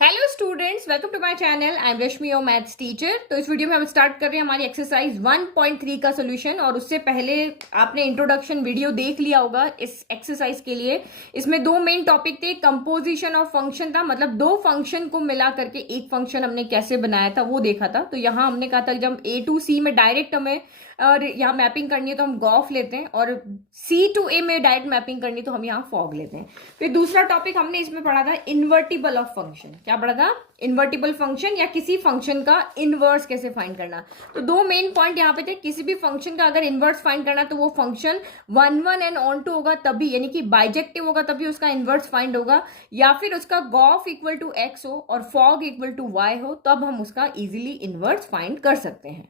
Hello students, welcome to my channel. I am Rashmi, your maths teacher. तो इस video में हम स्टार्ट कर रहे हैं हमारी एक्सरसाइज 1.3 का सोल्यूशन। और उससे पहले आपने इंट्रोडक्शन वीडियो देख लिया होगा इस एक्सरसाइज के लिए। इसमें दो मेन टॉपिक थे। कंपोजिशन ऑफ फंक्शन था, मतलब दो फंक्शन को मिला करके एक फंक्शन हमने कैसे बनाया था वो देखा था। तो यहाँ हमने कहा था जब ए टू सी में डायरेक्ट हमें और यहाँ मैपिंग करनी है तो हम गॉफ लेते हैं, और सी टू ए में डायरेक्ट मैपिंग करनी है तो हम यहाँ फॉग लेते हैं। फिर दूसरा टॉपिक हमने इसमें पढ़ा था इन्वर्टिबल ऑफ फंक्शन। क्या पढ़ा था? इन्वर्टिबल फंक्शन, या किसी फंक्शन का इनवर्स कैसे फाइंड करना। तो दो मेन पॉइंट यहाँ पे थे। किसी भी फंक्शन का अगर इनवर्स फाइंड करना तो वो फंक्शन 1 1 एंड ऑन टू होगा तभी, यानी कि बाइजेक्टिव होगा तभी उसका इनवर्स फाइंड होगा, या फिर उसका गॉफ इक्वल टू एक्स हो और फॉग इक्वल टू वाई हो, तब हम उसका इजिली इनवर्स फाइंड कर सकते हैं।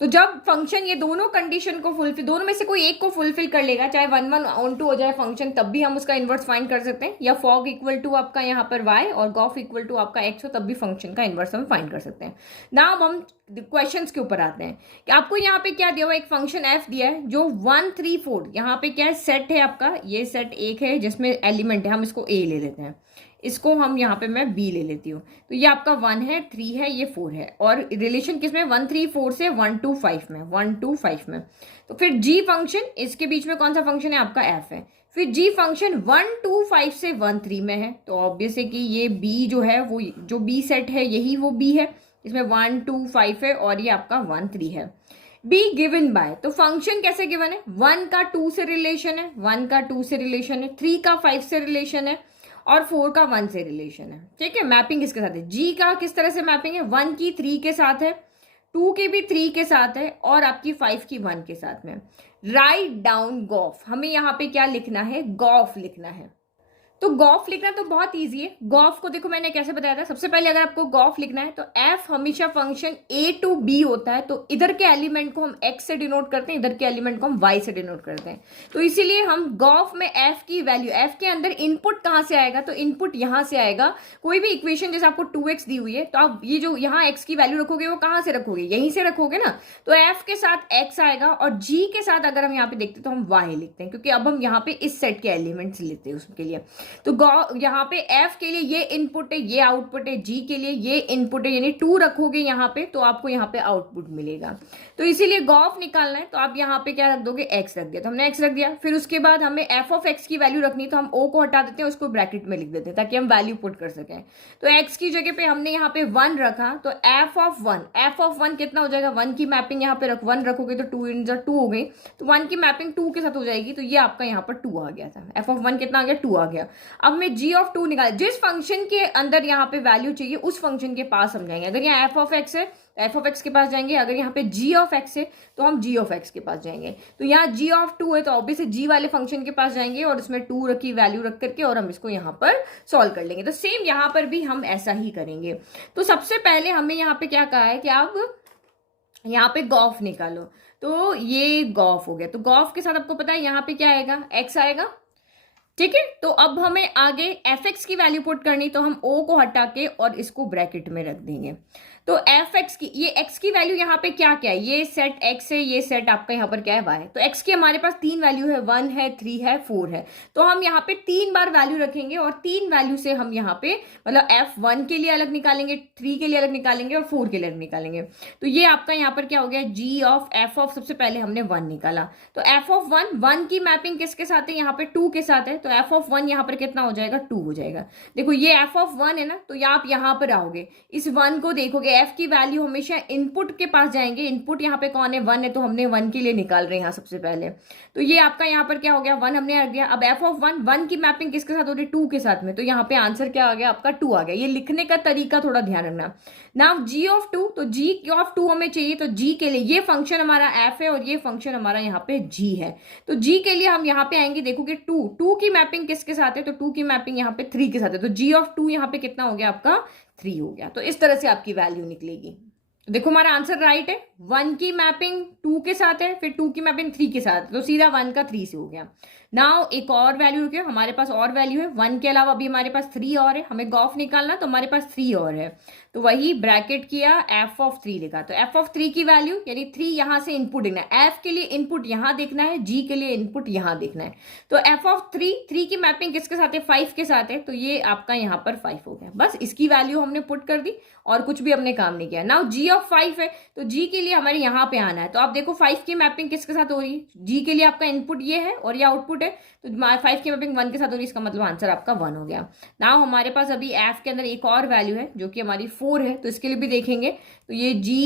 तो जब फंक्शन ये दोनों कंडीशन को फुलफिल, दोनों में से कोई एक को फुलफिल कर लेगा, चाहे 1 1 ऑन टू हो जाए फंक्शन, तब भी हम उसका इनवर्स फाइंड कर सकते हैं। या फॉग इक्वल टू आपका यहाँ पर y और गॉफ इक्वल टू आपका x हो, तब भी फंक्शन का इनवर्स हम फाइंड कर सकते हैं ना। अब हम क्वेश्चंस के ऊपर आते हैं कि आपको यहाँ पे क्या दिया हुआ, एक फंक्शन f दिया है जो 1 3 4 यहाँ पे क्या है, सेट है आपका। ये सेट एक है जिसमें एलिमेंट है, हम इसको a ले लेते हैं, इसको हम यहाँ पे मैं b ले लेती हूँ। तो ये आपका 1 है, 3 है, ये 4 है, और रिलेशन किसमें, 1 3 4 से 1 2 5 में, 1 2 5 में। तो फिर g फंक्शन, इसके बीच में कौन सा फंक्शन है, आपका f है। फिर g फंक्शन 1 2 5 से 1 3 में है, तो ऑब्वियस है कि ये b जो है वो, जो b सेट है यही वो b है। इसमें 1 2 5 है और ये आपका 1 3 है। बी गिवन बाय, तो फंक्शन कैसे गिवन है, 1 का 2 से रिलेशन है, 1 का 2 से रिलेशन है, 3 का 5 से रिलेशन है, और 4 का 1 से रिलेशन है। ठीक है, मैपिंग किसके साथ है, जी का किस तरह से मैपिंग है, 1 की 3 के साथ है, 2 के भी 3 के साथ है, और आपकी 5 की 1 के साथ में। राइट डाउन गॉफ, हमें यहाँ पे क्या लिखना है, गॉफ लिखना है। तो गॉफ लिखना तो बहुत इजी है। गॉफ को देखो मैंने कैसे बताया था, सबसे पहले अगर आपको गॉफ लिखना है तो एफ हमेशा फंक्शन ए टू बी होता है, तो इधर के एलिमेंट को हम एक्स से डिनोट करते हैं, इधर के एलिमेंट को हम वाई से डिनोट करते हैं। तो इसीलिए हम गॉफ में एफ की वैल्यू, एफ के अंदर इनपुट कहां से आएगा, तो इनपुट यहां से आएगा। कोई भी इक्वेशन जैसे आपको 2x दी हुई है, तो आप ये जो यहाँ एक्स की वैल्यू रखोगे वो कहां से रखोगे, यहीं से रखोगे ना। तो एफ के साथ एक्स आएगा, और जी के साथ अगर हम यहाँ पे देखते तो हम वाई लिखते हैं, क्योंकि अब हम यहाँ पे इस सेट के एलिमेंट्स लेते हैं उसके लिए। तो यहाँ पे f के लिए ये इनपुट है, ये आउटपुट है, g के लिए ये इनपुट है, यानी 2 रखोगे यहाँ पे तो आपको यहाँ पे आउटपुट मिलेगा। तो इसीलिए गॉफ निकालना है तो आप यहाँ पे क्या रख दोगे, x रख दिया, तो हमने x रख दिया। फिर उसके बाद हमें f ऑफ x की वैल्यू रखनी, तो हम o को हटा देते हैं, उसको ब्रैकेट में लिख देते हैं ताकि हम वैल्यू पुट कर सकें। तो x की जगह पे हमने यहाँ पे 1 रखा, तो f ऑफ 1 कितना हो जाएगा, 1 की मैपिंग यहाँ पे 1 रखोगे तो 2 इन 2 हो गई, तो 1 की मैपिंग 2 के साथ हो जाएगी, तो ये आपका यहाँ पर 2 आ गया था। f ऑफ 1 कितना आ गया, 2 आ गया। अब मैं g ऑफ 2 निकाल, जिस फंक्शन के अंदर यहाँ पे वैल्यू चाहिए उस फंक्शन के पास हम जाएंगे। अगर यहाँ f ऑफ x है तो f ऑफ x के पास जाएंगे, अगर यहाँ पे g ऑफ x है तो हम g ऑफ x के पास जाएंगे। तो यहाँ g ऑफ 2 है तो ऑब्वियसली g वाले फंक्शन के पास जाएंगे और उसमें 2 रखी वैल्यू रख करके और हम इसको यहाँ पर सॉल्व कर लेंगे। तो सेम यहाँ पर भी हम ऐसा ही करेंगे। तो सबसे पहले हमें यहाँ पे क्या कहा है कि आप यहाँ पे गॉफ निकालो, तो ये गॉफ हो गया। तो गॉफ के साथ आपको पता है यहाँ पे क्या आएगा, x आएगा। ठीक है, तो अब हमें आगे एफ एक्स की वैल्यू पुट करनी, तो हम ओ को हटा के और इसको ब्रैकेट में रख देंगे। तो एफ एक्स की, ये एक्स की वैल्यू यहाँ पे क्या क्या है, ये सेट एक्स है, ये सेट आपका यहाँ पर क्या है, वाई। तो एक्स की हमारे पास 3 वैल्यू है, 1 है, 3 है, 4 है। तो हम यहाँ पे 3 बार वैल्यू रखेंगे और 3 वैल्यू से हम यहाँ पे मतलब F1 के लिए अलग निकालेंगे, 3 के लिए अलग निकालेंगे और 4 के लिए अलग निकालेंगे। तो ये आपका यहाँ पर क्या हो गया, जी ऑफ एफ ऑफ, सबसे पहले हमने 1 निकाला, तो एफ ऑफ 1 की मैपिंग किसके साथ है, यहाँ पे 2 के साथ है, तो एफ ऑफ 1 यहाँ पर कितना हो जाएगा, 2 हो जाएगा। देखो ये एफ ऑफ 1 है ना, तो आप यहाँ पर आओगे, इस 1 को देखोगे, एफ की वैल्यू हमेशा इनपुट के पास जाएंगे। इनपुट यहाँ पे कौन है, 1 है, तो हमने 1 के लिए निकाल रहे हैं यहाँ सबसे पहले। तो ये आपका यहाँ पर क्या हो गया, 1 हमने रख दिया। अब एफ ऑफ 1 की मैपिंग किसके साथ हो रही है, 2 के साथ में, तो यहाँ पे आंसर क्या आ गया आपका, 2 आ गया। ये लिखने का तरीका थोड़ा ध्यान रखना। नाउ जी ऑफ 2, तो जी ऑफ 2 हमें चाहिए, तो जी के लिए ये फंक्शन हमारा एफ है और ये फंक्शन हमारा यहाँ पे जी है। तो जी के लिए हम यहाँ पे आएंगे, देखोगे 2 की मैपिंग किसके साथ है, तो 2 की मैपिंग यहाँ पे 3 के साथ है, तो जी ऑफ 2 यहाँ पे कितना हो गया आपका, 3 हो गया। तो इस तरह से आपकी वैल्यू निकलेगी। देखो हमारा आंसर राइट है, 1 की मैपिंग 2 के साथ है, फिर 2 की मैपिंग 3 के साथ, तो सीधा 1 का 3 से हो गया। नाउ एक और वैल्यू रखिए, हमारे पास और वैल्यू है 1 के अलावा अभी हमारे पास 3 और है, हमें गॉफ निकालना तो हमारे पास 3 और है, तो वही ब्रैकेट किया f ऑफ 3 लिखा, तो f ऑफ 3 की वैल्यू यानी 3 यहां से इनपुट देखना है, f के लिए इनपुट यहां देखना है, g के लिए इनपुट यहां देखना है। तो f ऑफ 3 की मैपिंग किसके साथ है, 5 के साथ है, तो ये आपका यहाँ पर 5 हो गया। बस इसकी वैल्यू हमने पुट कर दी और कुछ भी हमने काम नहीं किया। नाउ g ऑफ 5 है, तो g के लिए हमारे यहाँ पे आना है, तो आप देखो 5 की मैपिंग किसके साथ हो रही है, g के लिए आपका इनपुट ये है और ये आउटपुट है, तो 5 की मैपिंग 1 के साथ हो रही है, इसका मतलब आंसर आपका 1 हो गया। नाउ हमारे पास अभी f के अंदर एक और वैल्यू है जो कि हमारी 4 है, तो इसके लिए भी देखेंगे, तो ये g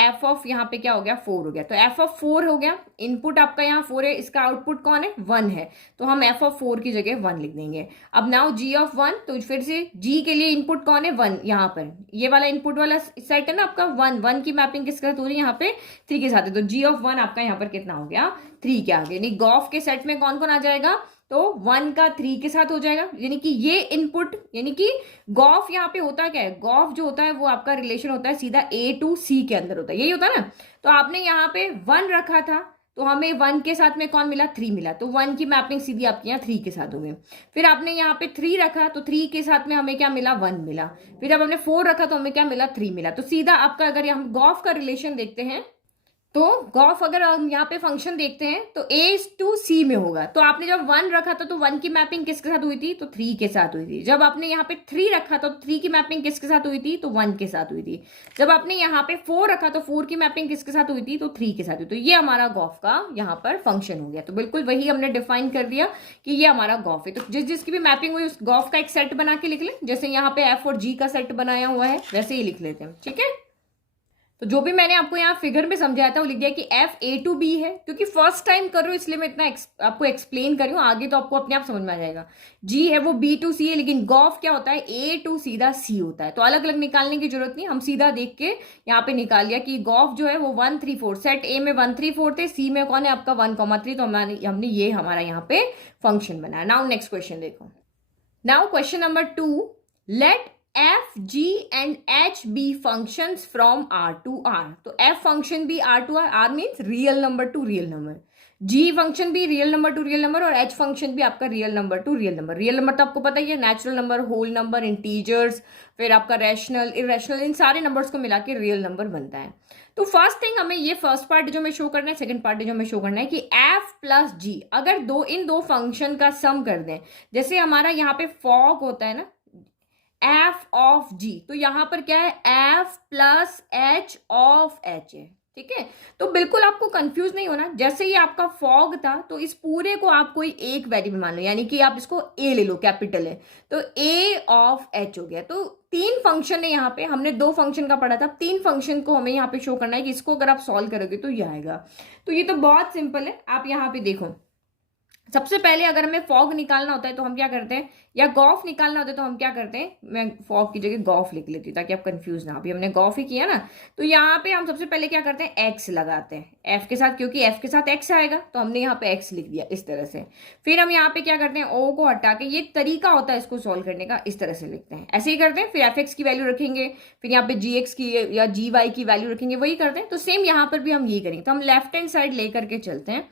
f ऑफ यहाँ पे क्या हो गया 4 हो गया, तो f ऑफ 4 हो गया, इनपुट आपका यहाँ 4 है, इसका आउटपुट कौन है 1 है, तो हम f ऑफ 4 की जगह 1 लिख देंगे। अब नाउ g ऑफ 1, तो फिर से g के लिए इनपुट कौन है 1, यहाँ पर ये वाला इनपुट वाला सेट है ना आपका 1 की मैपिंग किसके साथ हो रही है यहाँ पे 3 के साथ है, तो g ऑफ 1 आपका यहाँ पर कितना हो गया 3 के आगे, यानी गॉफ के सेट में कौन कौन आ जाएगा, तो 1 का 3 के साथ हो जाएगा, यानी कि ये इनपुट, यानी कि गॉफ यहाँ पे होता क्या है, गॉफ जो होता है वो आपका रिलेशन होता है सीधा A to C के अंदर होता है, यही होता है ना। तो आपने यहाँ पे 1 रखा था तो हमें 1 के साथ में कौन मिला 3 मिला, तो 1 की मैपिंग सीधी आपके यहाँ 3 के साथ हो गई। फिर आपने यहाँ पे 3 रखा तो 3 के साथ में हमें क्या मिला 1 मिला। फिर अब हमने 4 रखा तो हमें क्या मिला 3 मिला। तो सीधा आपका अगर हम गॉफ का रिलेशन देखते हैं तो गॉफ अगर हम यहाँ पे फंक्शन देखते हैं तो A to C में होगा। तो आपने जब 1 रखा था तो 1 की मैपिंग किसके साथ हुई थी, तो 3 के साथ हुई थी। जब आपने यहाँ पे 3 रखा था तो 3 की मैपिंग किसके साथ हुई थी, तो 1 के साथ हुई थी। जब आपने यहाँ पे 4 रखा तो 4 की मैपिंग किसके साथ हुई थी, तो 3 के साथ हुई। तो ये हमारा गॉफ का यहाँ पर फंक्शन हो गया। तो बिल्कुल वही हमने डिफाइन कर दिया कि ये हमारा गॉफ है। तो जिसकी भी मैपिंग हुई उस गॉफ का एक सेट बना के लिख ले, जैसे यहाँ पे F और G का सेट बनाया हुआ है वैसे ही लिख लेते हैं, ठीक है। तो जो भी मैंने आपको यहाँ फिगर में समझाया था वो लिख दिया कि F A to B है, क्योंकि फर्स्ट टाइम कर रही हूँ इसलिए मैं इतना आपको एक्सप्लेन कर रही हूँ, आगे तो आपको अपने आप समझ में आ जाएगा। G है वो B to C है, लेकिन गॉफ क्या होता है A to सीधा C होता है। तो अलग अलग निकालने की जरूरत नहीं, हम सीधा देख के यहाँ पे निकाल लिया कि गॉफ जो है वो 1 3 4 सेट A में 1 3 4 थे, C में कौन है आपका 1,3, तो हमने ये हमारा यहाँ पे फंक्शन बनाया। नाउ नेक्स्ट क्वेश्चन देखो। Now question number 2, let F, G and H be functions from R to R। तो F फंक्शन भी R to R, R means real number to real number, G function भी real number to real number और H function भी आपका real number to real number. Real number तो आपको पता ही है, natural number, whole number, integers, फिर आपका रैशनल, इरेशनल, इन सारे नंबर्स को मिला के रियल नंबर बनता है। तो फर्स्ट थिंग हमें ये फर्स्ट पार्ट जो हमें शो करना है, सेकंड पार्ट जो हमें शो करना है कि F प्लस G अगर इन दो फंक्शन का सम कर दें, जैसे हमारा यहाँ पे फॉग होता है ना F ऑफ G, तो यहां पर क्या है F plus H of H है, ठीक है। तो बिल्कुल आपको कंफ्यूज नहीं होना, जैसे ये आपका फॉग था तो इस पूरे को आप कोई एक वेरिएबल मान लो, यानी कि आप इसको A ले लो, कैपिटल है, तो A ऑफ H हो गया। तो 3 फंक्शन है यहाँ पे, हमने 2 फंक्शन का पढ़ा था, 3 फंक्शन को हमें यहाँ पे शो करना है कि इसको अगर आप सॉल्व करोगे तो ये आएगा। तो ये तो बहुत सिंपल है, आप यहाँ पे देखो। सबसे पहले अगर हमें फॉग निकालना होता है तो हम क्या करते हैं, या गॉफ निकालना होता है तो हम क्या करते हैं, मैं फॉग की जगह गॉफ लिख लेती हूँ ताकि आप कंफ्यूज ना, अभी हमने गॉफ ही किया ना। तो यहाँ पे हम सबसे पहले क्या करते हैं, एक्स लगाते हैं एफ के साथ, क्योंकि एफ के साथ एक्स आएगा तो हमने यहाँ पे एक्स लिख दिया इस तरह से। फिर हम यहाँ पे क्या करते हैं, ओ को हटा के, ये तरीका होता है इसको सॉल्व करने का, इस तरह से लिखते हैं, ऐसे ही करते हैं। फिर एफ एक्स की वैल्यू रखेंगे, फिर यहाँ पे जी एक्स की या जी वाई की वैल्यू रखेंगे, वही करते हैं। तो सेम यहाँ पर भी हम यही करेंगे। तो हम लेफ्ट हैंड साइड लेकर के चलते हैं,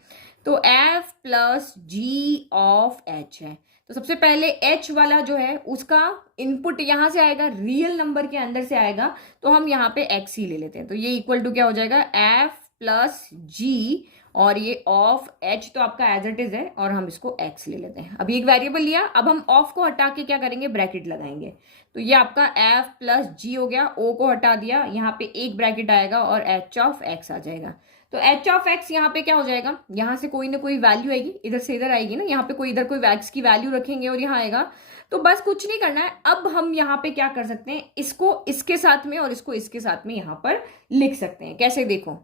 तो F plus g of H है। तो सबसे पहले H वाला जो है उसका इनपुट यहां से आएगा, रियल नंबर के अंदर से आएगा, तो हम यहाँ पे X ही ले लेते हैं। तो ये इक्वल टू क्या हो जाएगा, F प्लस जी और ये ऑफ H तो आपका एज इट इज है और हम इसको X ले लेते हैं। अभी एक वेरिएबल लिया, अब हम ऑफ को हटा के क्या करेंगे, ब्रैकेट लगाएंगे। तो ये आपका F प्लस जी हो गया, O को हटा दिया, यहाँ पे एक ब्रैकेट आएगा और H ऑफ X आ जाएगा। तो H ऑफ X यहाँ पे क्या हो जाएगा, यहाँ से कोई ना कोई वैल्यू आएगी, इधर से इधर आएगी ना, यहाँ पे कोई इधर कोई X की वैल्यू रखेंगे और यहाँ आएगा। तो बस कुछ नहीं करना है, अब हम यहाँ पे क्या कर सकते हैं, इसको इसके साथ में और इसको इसके साथ में यहाँ पर लिख सकते हैं। कैसे, देखो,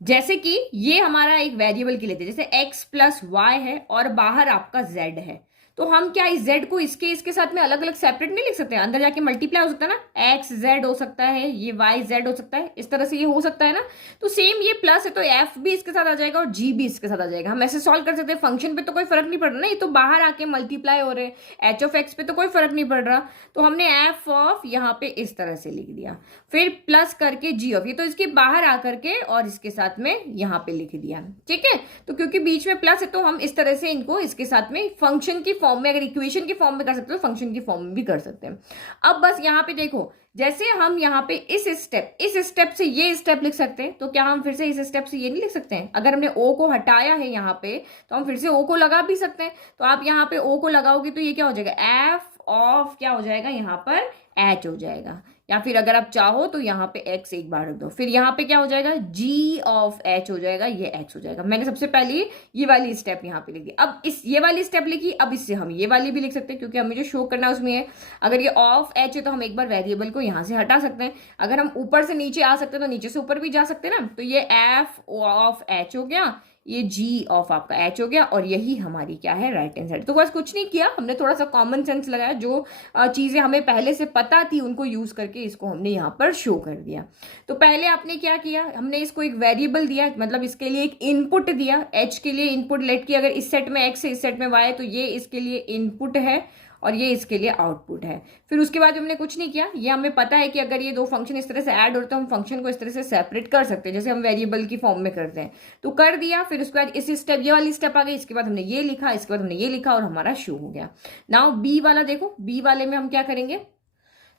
जैसे कि ये हमारा एक वेरिएबल के लिए थे, जैसे x प्लस वाई है और बाहर आपका z है, तो हम क्या इस z को इसके साथ में अलग अलग सेपरेट नहीं लिख सकते, अंदर जाके मल्टीप्लाई हो सकता है ना, एक्स जेड हो सकता है, ये वाई जेड हो सकता है, इस तरह से ये हो सकता है ना। तो सेम ये प्लस है तो एफ भी इसके साथ आ जाएगा और जी भी इसके साथ आ जाएगा। हम ऐसे सॉल्व कर सकते हैं, फंक्शन पे तो कोई फर्क नहीं पड़ रहा ना, ये तो बाहर आके मल्टीप्लाई हो रहे, एच ऑफ एक्स पे तो कोई फर्क नहीं पड़ रहा। तो हमने एफ ऑफ यहाँ पे इस तरह से लिख दिया, फिर प्लस करके जी ऑफ, ये तो इसके बाहर आकर के और इसके साथ में यहाँ पे लिख दिया, ठीक है। तो क्योंकि बीच में प्लस है तो हम इस तरह से इनको इसके साथ में फंक्शन की फॉर्म में, अगर इक्वेशन की फॉर्म में कर सकते हो फंक्शन की फॉर्म में भी कर सकते हैं। अब बस यहाँ पे देखो, जैसे हम यहाँ पे इस स्टेप से ये स्टेप लिख सकते हैं, तो क्या हम फिर से इस स्टेप से ये नहीं लिख सकते हैं? अगर हमने ओ को हटाया है यहाँ पे तो हम फिर से ओ को लगा भी सकते हैं। तो आप यहाँ पे ओ को लगाओगे तो ये क्या हो जाएगा, एफ ऑफ क्या हो जाएगा यहाँ पर एच हो जाएगा, या फिर अगर आप चाहो तो यहाँ पे एक्स एक बार रख दो, फिर यहाँ पे क्या हो जाएगा जी ऑफ एच हो जाएगा, ये एक्स हो जाएगा। मैंने सबसे पहले ये वाली स्टेप यहाँ पे लिख दी, अब इस ये वाली स्टेप लिखी, अब इससे हम ये वाली भी लिख सकते हैं क्योंकि हमें जो शो करना है उसमें है। अगर ये ऑफ एच है तो हम एक बार वेरिएबल को यहाँ से हटा सकते हैं, अगर हम ऊपर से नीचे आ सकते हैं तो नीचे से ऊपर भी जा सकते हैं ना। तो ये एफ ऑफ एच हो गया, ये जी ऑफ आपका एच हो गया, और यही हमारी क्या है राइट हैंड साइड। तो बस कुछ नहीं किया, हमने थोड़ा सा कॉमन सेंस लगाया, जो चीजें हमें पहले से पता थी उनको यूज करके इसको हमने यहाँ पर शो कर दिया। तो पहले आपने क्या किया, हमने इसको एक वेरिएबल दिया, मतलब इसके लिए एक इनपुट दिया, एच के लिए इनपुट लेट की, अगर इस सेट में एक्स है इस सेट में वाई है तो ये इसके लिए इनपुट है और ये इसके लिए आउटपुट है। फिर उसके बाद हमने कुछ नहीं किया, ये हमें पता है कि अगर ये दो फंक्शन इस तरह से ऐड होते हैं तो हम फंक्शन को इस तरह से सेपरेट कर सकते हैं, जैसे हम वेरिएबल की फॉर्म में करते हैं। तो कर दिया, फिर उसके बाद इस स्टेप, ये वाली स्टेप आ गई, इसके बाद हमने ये लिखा, इसके बाद हमने ये लिखा और हमारा शो हो गया। नाउ बी वाला देखो, बी वाले में हम क्या करेंगे,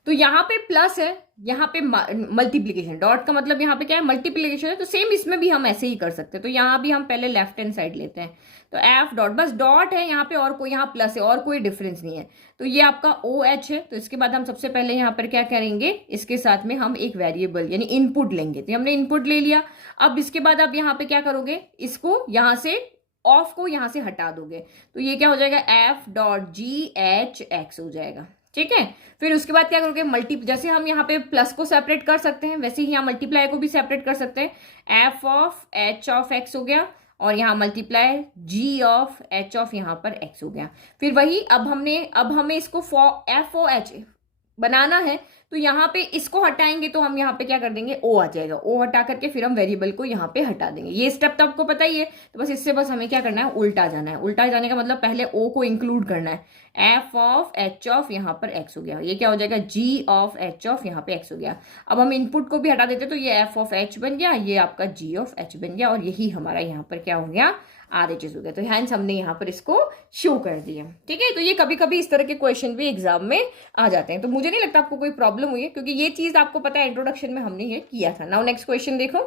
तो यहाँ पे प्लस है, यहाँ पे मल्टीप्लीकेशन, डॉट का मतलब यहाँ पे क्या है मल्टीप्लीकेशन है, तो सेम इसमें भी हम ऐसे ही कर सकते हैं। तो यहाँ भी हम पहले लेफ्ट हैंड साइड लेते हैं, तो एफ डॉट, बस डॉट है यहाँ पे और कोई, यहाँ प्लस है और कोई डिफरेंस नहीं है। तो ये आपका ओ एच है, तो इसके बाद हम सबसे पहले यहाँ पर क्या करेंगे, इसके साथ में हम एक वेरिएबल यानी इनपुट लेंगे। तो हमने इनपुट ले लिया, अब इसके बाद आप यहाँ पे क्या करोगे, इसको यहाँ से ऑफ को यहाँ से हटा दोगे, तो ये क्या हो जाएगा F dot G H x हो जाएगा, ठीक है। फिर उसके बाद क्या करोगे, जैसे हम यहाँ पे प्लस को सेपरेट कर सकते हैं वैसे ही यहाँ मल्टीप्लाई को भी सेपरेट कर सकते हैं। F of h of x हो गया और यहाँ multiply g of h of यहाँ पर एक्स हो गया। फिर वही अब हमें इसको एफ ओ एच बनाना है, तो यहाँ पे इसको हटाएंगे तो हम यहाँ पे क्या कर देंगे, ओ आ जाएगा, ओ हटा करके फिर हम वेरिएबल को यहाँ पे हटा देंगे। ये स्टेप तो आपको पता ही है, तो बस इससे बस हमें क्या करना है, उल्टा जाना है। उल्टा जाने का मतलब पहले ओ को इंक्लूड करना है, एफ ऑफ एच ऑफ यहाँ पर एक्स हो गया, ये क्या हो जाएगा जी ऑफ एच ऑफ यहाँ पे एक्स हो गया। अब हम इनपुट को भी हटा देते तो ये एफ ऑफ एच बन गया, ये आपका जी ऑफ एच बन गया, और यही हमारा यहाँ पर क्या हो गया, RHS हो गया। तो हैंस हमने यहाँ पर इसको शो कर दिया, ठीक है। तो ये कभी कभी इस तरह के क्वेश्चन भी एग्जाम में आ जाते हैं, तो मुझे नहीं लगता आपको कोई प्रॉब्लम हुई है क्योंकि ये चीज आपको पता है इंट्रोडक्शन में हमने ये किया था। नाउ नेक्स्ट क्वेश्चन देखो,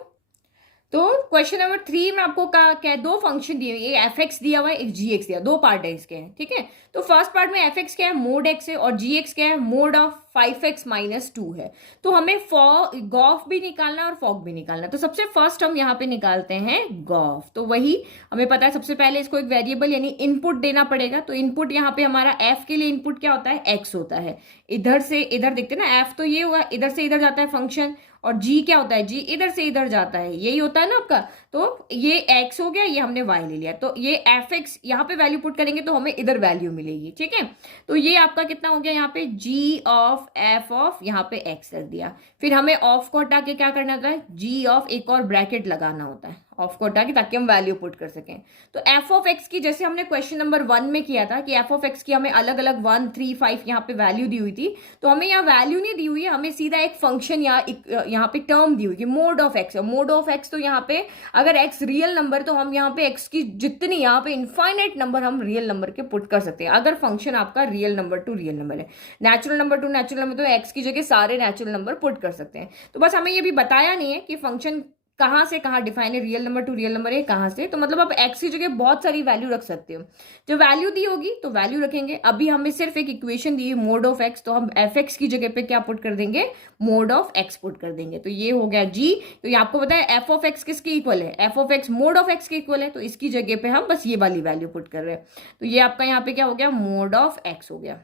तो क्वेश्चन नंबर 3 में आपको क्या दो फंक्शन दिए, एक एफ एक्स दिया हुआ है, एक जी एक्स दिया, दो पार्ट है इसके, ठीक है। तो फर्स्ट पार्ट में एफ एक्स क्या है, मोड एक्स है, और जी एक्स क्या है, मोड ऑफ 5x माइनस 2 है। तो हमें गॉफ भी निकालना है और फॉग भी निकालना है। तो सबसे फर्स्ट हम यहाँ पे निकालते हैं गॉफ। तो वही हमें पता है, सबसे पहले इसको एक वेरिएबल यानी इनपुट देना पड़ेगा। तो इनपुट यहाँ पे हमारा एफ के लिए इनपुट क्या होता है, एक्स होता है। इधर से इधर देखते हैं ना, एफ तो ये हुआ, इधर से इधर जाता है फंक्शन, और जी क्या होता है, जी इधर से इधर जाता है, यही होता है ना आपका। तो ये एक्स हो गया, ये हमने वाई ले लिया, तो ये एफ एक्स यहाँ पे वैल्यू पुट करेंगे तो हमें इधर वैल्यू मिलेगी, ठीक है। तो ये आपका कितना हो गया, यहाँ पे जी ऑफ एफ ऑफ यहाँ पे एक्स रख दिया। फिर हमें ऑफ को हटा के क्या करना होता है, जी ऑफ एक और ब्रैकेट लगाना होता है ऑफ को हटा के, ताकि हम वैल्यू पुट कर सकें। तो एफ ऑफ एक्स की जैसे हमने क्वेश्चन नंबर 1 में किया था कि एफ ऑफ एक्स की हमें अलग अलग 1, 3, 5 यहाँ पे वैल्यू दी हुई थी, तो हमें यहाँ वैल्यू नहीं दी हुई है, हमें सीधा एक फंक्शन यहाँ पे टर्म दी हुई कि mode of x. Mode of x तो यहाँ पे अगर एक्स रियल नंबर तो हम यहाँ पे एक्स की जितनी यहाँ पे इनफाइनाइट नंबर हम रियल नंबर के पुट कर सकते हैं, अगर फंक्शन आपका real number to real number है। Natural number to natural number, तो एक्स की जगह सारे नेचुरल नंबर पुट कर सकते हैं। तो बस हमें ये भी बताया नहीं है कि फंक्शन कहाँ से कहाँ डिफाइन है, real number to real number है कहाँ से। तो मतलब आप एक्स की जगह बहुत सारी वैल्यू रख सकते हो, जो वैल्यू दी होगी तो वैल्यू रखेंगे। अभी हमें सिर्फ एक इक्वेशन दी है मोड ऑफ एक्स, तो हम एफ एक्स की जगह पे क्या पुट कर देंगे, मोड ऑफ एक्स पुट कर देंगे। तो ये हो गया जी। तो ये आपको पता है एफ ऑफ एक्स किसके इक्वल है, F of x mode of x के इक्वल है, तो इसकी जगह पे हम बस ये वाली वैल्यू पुट कर रहे हैं। तो ये आपका यहाँ पे क्या हो गया, मोड ऑफ एक्स हो गया।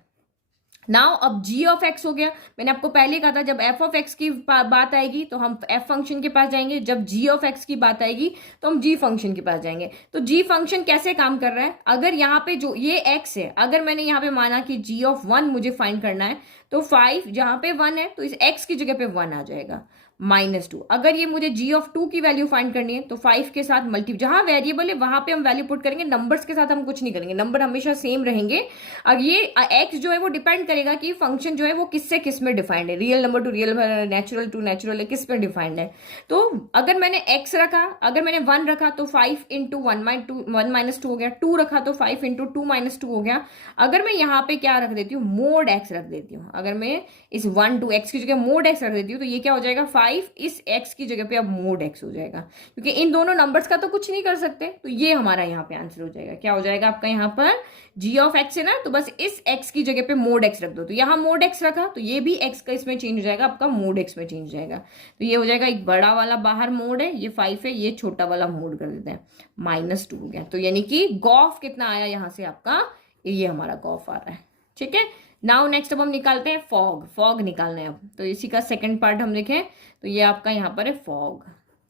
नाउ अब g ऑफ x हो गया। मैंने आपको पहले कहा था जब f ऑफ x की बात आएगी तो हम f फंक्शन के पास जाएंगे, जब g ऑफ x की बात आएगी तो हम g फंक्शन के पास जाएंगे। तो g फंक्शन कैसे काम कर रहा है, अगर यहाँ पे जो ये x है, अगर मैंने यहाँ पे माना कि g ऑफ 1 मुझे फाइंड करना है, तो 5 जहाँ पे 1 है तो इस x की जगह पे 1 आ जाएगा, -2। अगर ये मुझे g ऑफ 2 की वैल्यू फाइंड करनी है तो 5 के साथ मल्टी, जहां वेरिएबल है वहां पे हम वैल्यू पुट करेंगे, नंबर्स के साथ हम कुछ नहीं करेंगे, नंबर हमेशा सेम रहेंगे। और ये x जो है वो डिपेंड करेगा कि फंक्शन जो है वो किससे किस में डिफाइंड है, real number to real, natural to natural है, किस में डिफाइंड है। तो अगर मैंने x रखा, अगर मैंने 1 रखा तो 5 इंटू 1 - 2 हो गया, 2 रखा तो 5 इंटू 2 - 2 हो गया। अगर मैं यहाँ पे क्या रख देती हूँ, मोड x रख देती हूँ, अगर मैं इस 1 2 x की जगह मोड x रख देती हूँ तो ये क्या हो जाएगा, 5 इस x की जगह पे अब मोड x हो जाएगा, क्योंकि इन दोनों नंबर्स का तो कुछ नहीं कर सकते। तो ये हमारा यहाँ पे आंसर हो जाएगा, क्या हो जाएगा आपका यहाँ पर g ऑफ x है ना, तो बस इस x की जगह पे मोड x रख दो। तो यहाँ मोड x रखा तो ये भी x का इसमें चेंज हो जाएगा, आपका मोड x में चेंज हो जाएगा। तो ये हो जाएगा, एक बड़ा वाला बाहर मोड है, ये 5 है, ये छोटा वाला मोड कर देते हैं, -2 हो गया। तो यानी कि गॉफ कितना आया यहाँ से आपका, ये हमारा गॉफ आ रहा है। ठीक है, नाउ नेक्स्ट अब हम निकालते हैं फॉग। फॉग निकालना है अब, तो इसी का सेकंड पार्ट हम देखें तो ये आपका यहाँ पर है फॉग।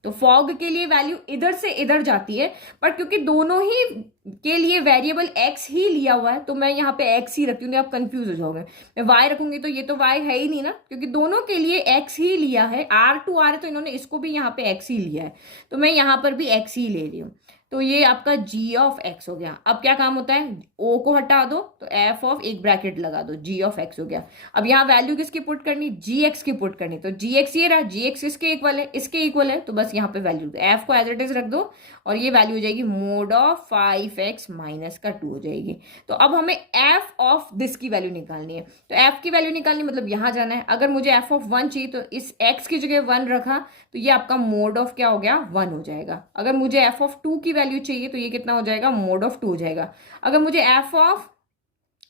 तो फॉग के लिए वैल्यू इधर से इधर जाती है, पर क्योंकि दोनों ही के लिए वेरिएबल x ही लिया हुआ है तो मैं यहाँ पे x ही रखती हूँ, आप कंफ्यूज हो जाओगे। मैं y रखूंगी तो ये तो y है ही नहीं ना, क्योंकि दोनों के लिए x ही लिया है, r टू r है तो इन्होंने इसको भी यहाँ पे x ही लिया है, तो मैं यहाँ पर भी x ही ले रही हूँ। तो ये आपका g ऑफ x हो गया। अब क्या काम होता है, o को हटा दो तो f ऑफ एक ब्रैकेट लगा दो, g ऑफ x हो गया। अब यहाँ वैल्यू किसकी पुट करनी, gx की पुट करनी, तो gx ये रहा, gx इसके इक्वल है, इसके इक्वल है, तो बस यहाँ पे वैल्यू f को एज इट इज रख दो और ये वैल्यू हो जाएगी मोड ऑफ 5x माइनस का 2 हो जाएगी। तो अब हमें f ऑफ दिस की वैल्यू निकालनी है, तो f की वैल्यू निकालनी मतलब यहाँ जाना है। अगर मुझे f ऑफ 1 चाहिए तो इस x की जगह 1 रखा तो ये आपका मोड ऑफ क्या हो गया, 1 हो जाएगा। अगर मुझे f ऑफ 2 की वैल्यू चाहिए तो ये कितना हो जाएगा, मोड ऑफ 2 हो जाएगा। अगर मुझे f of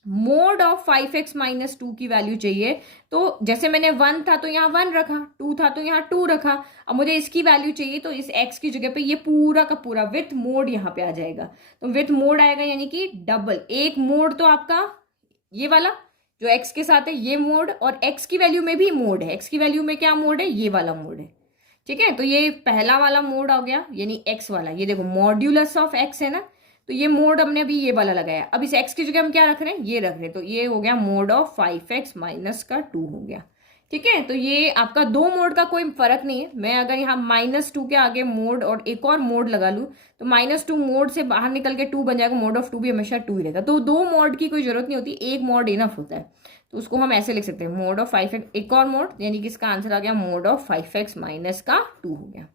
mode of 5x minus 2 की वैल्यू चाहिए तो जैसे मैंने 1 था तो यहाँ 1 रखा, 2 था तो यहाँ 2 रखा। अब मुझे इसकी वैल्यू चाहिए तो इस x की जगह पे ये पूरा का पूरा विथ मोड यहाँ पे आ जाएगा। तो विथ मोड आएगा यानी कि डबल, एक मोड तो आपका ये वाला जो x के साथ है ये मोड, और x की वैल्यू में भी मोड है, x की वैल्यू में क्या मोड है, ये वाला मोड है। ठीक है, तो ये पहला वाला मोड आ गया यानी x वाला, ये देखो मॉड्यूलस ऑफ x है ना, तो ये मोड हमने अभी ये वाला लगाया। अब इस x की जगह हम क्या रख रहे हैं, ये रख रहे हैं, तो ये हो गया मोड ऑफ 5x माइनस का 2 हो गया। ठीक है, तो ये आपका दो मोड का कोई फर्क नहीं है। मैं अगर यहाँ -2 के आगे मोड और एक और मोड लगा लूँ तो -2 मोड से बाहर निकल के 2 बन जाएगा, मोड ऑफ 2 भी हमेशा 2 ही रहेगा। तो दो मोड की कोई जरूरत नहीं होती, एक मोड इनफ होता है। तो उसको हम ऐसे लिख सकते हैं, मोड ऑफ 5x, एक और मोड, यानी कि इसका आंसर आ गया मोड ऑफ 5x माइनस का 2 हो गया।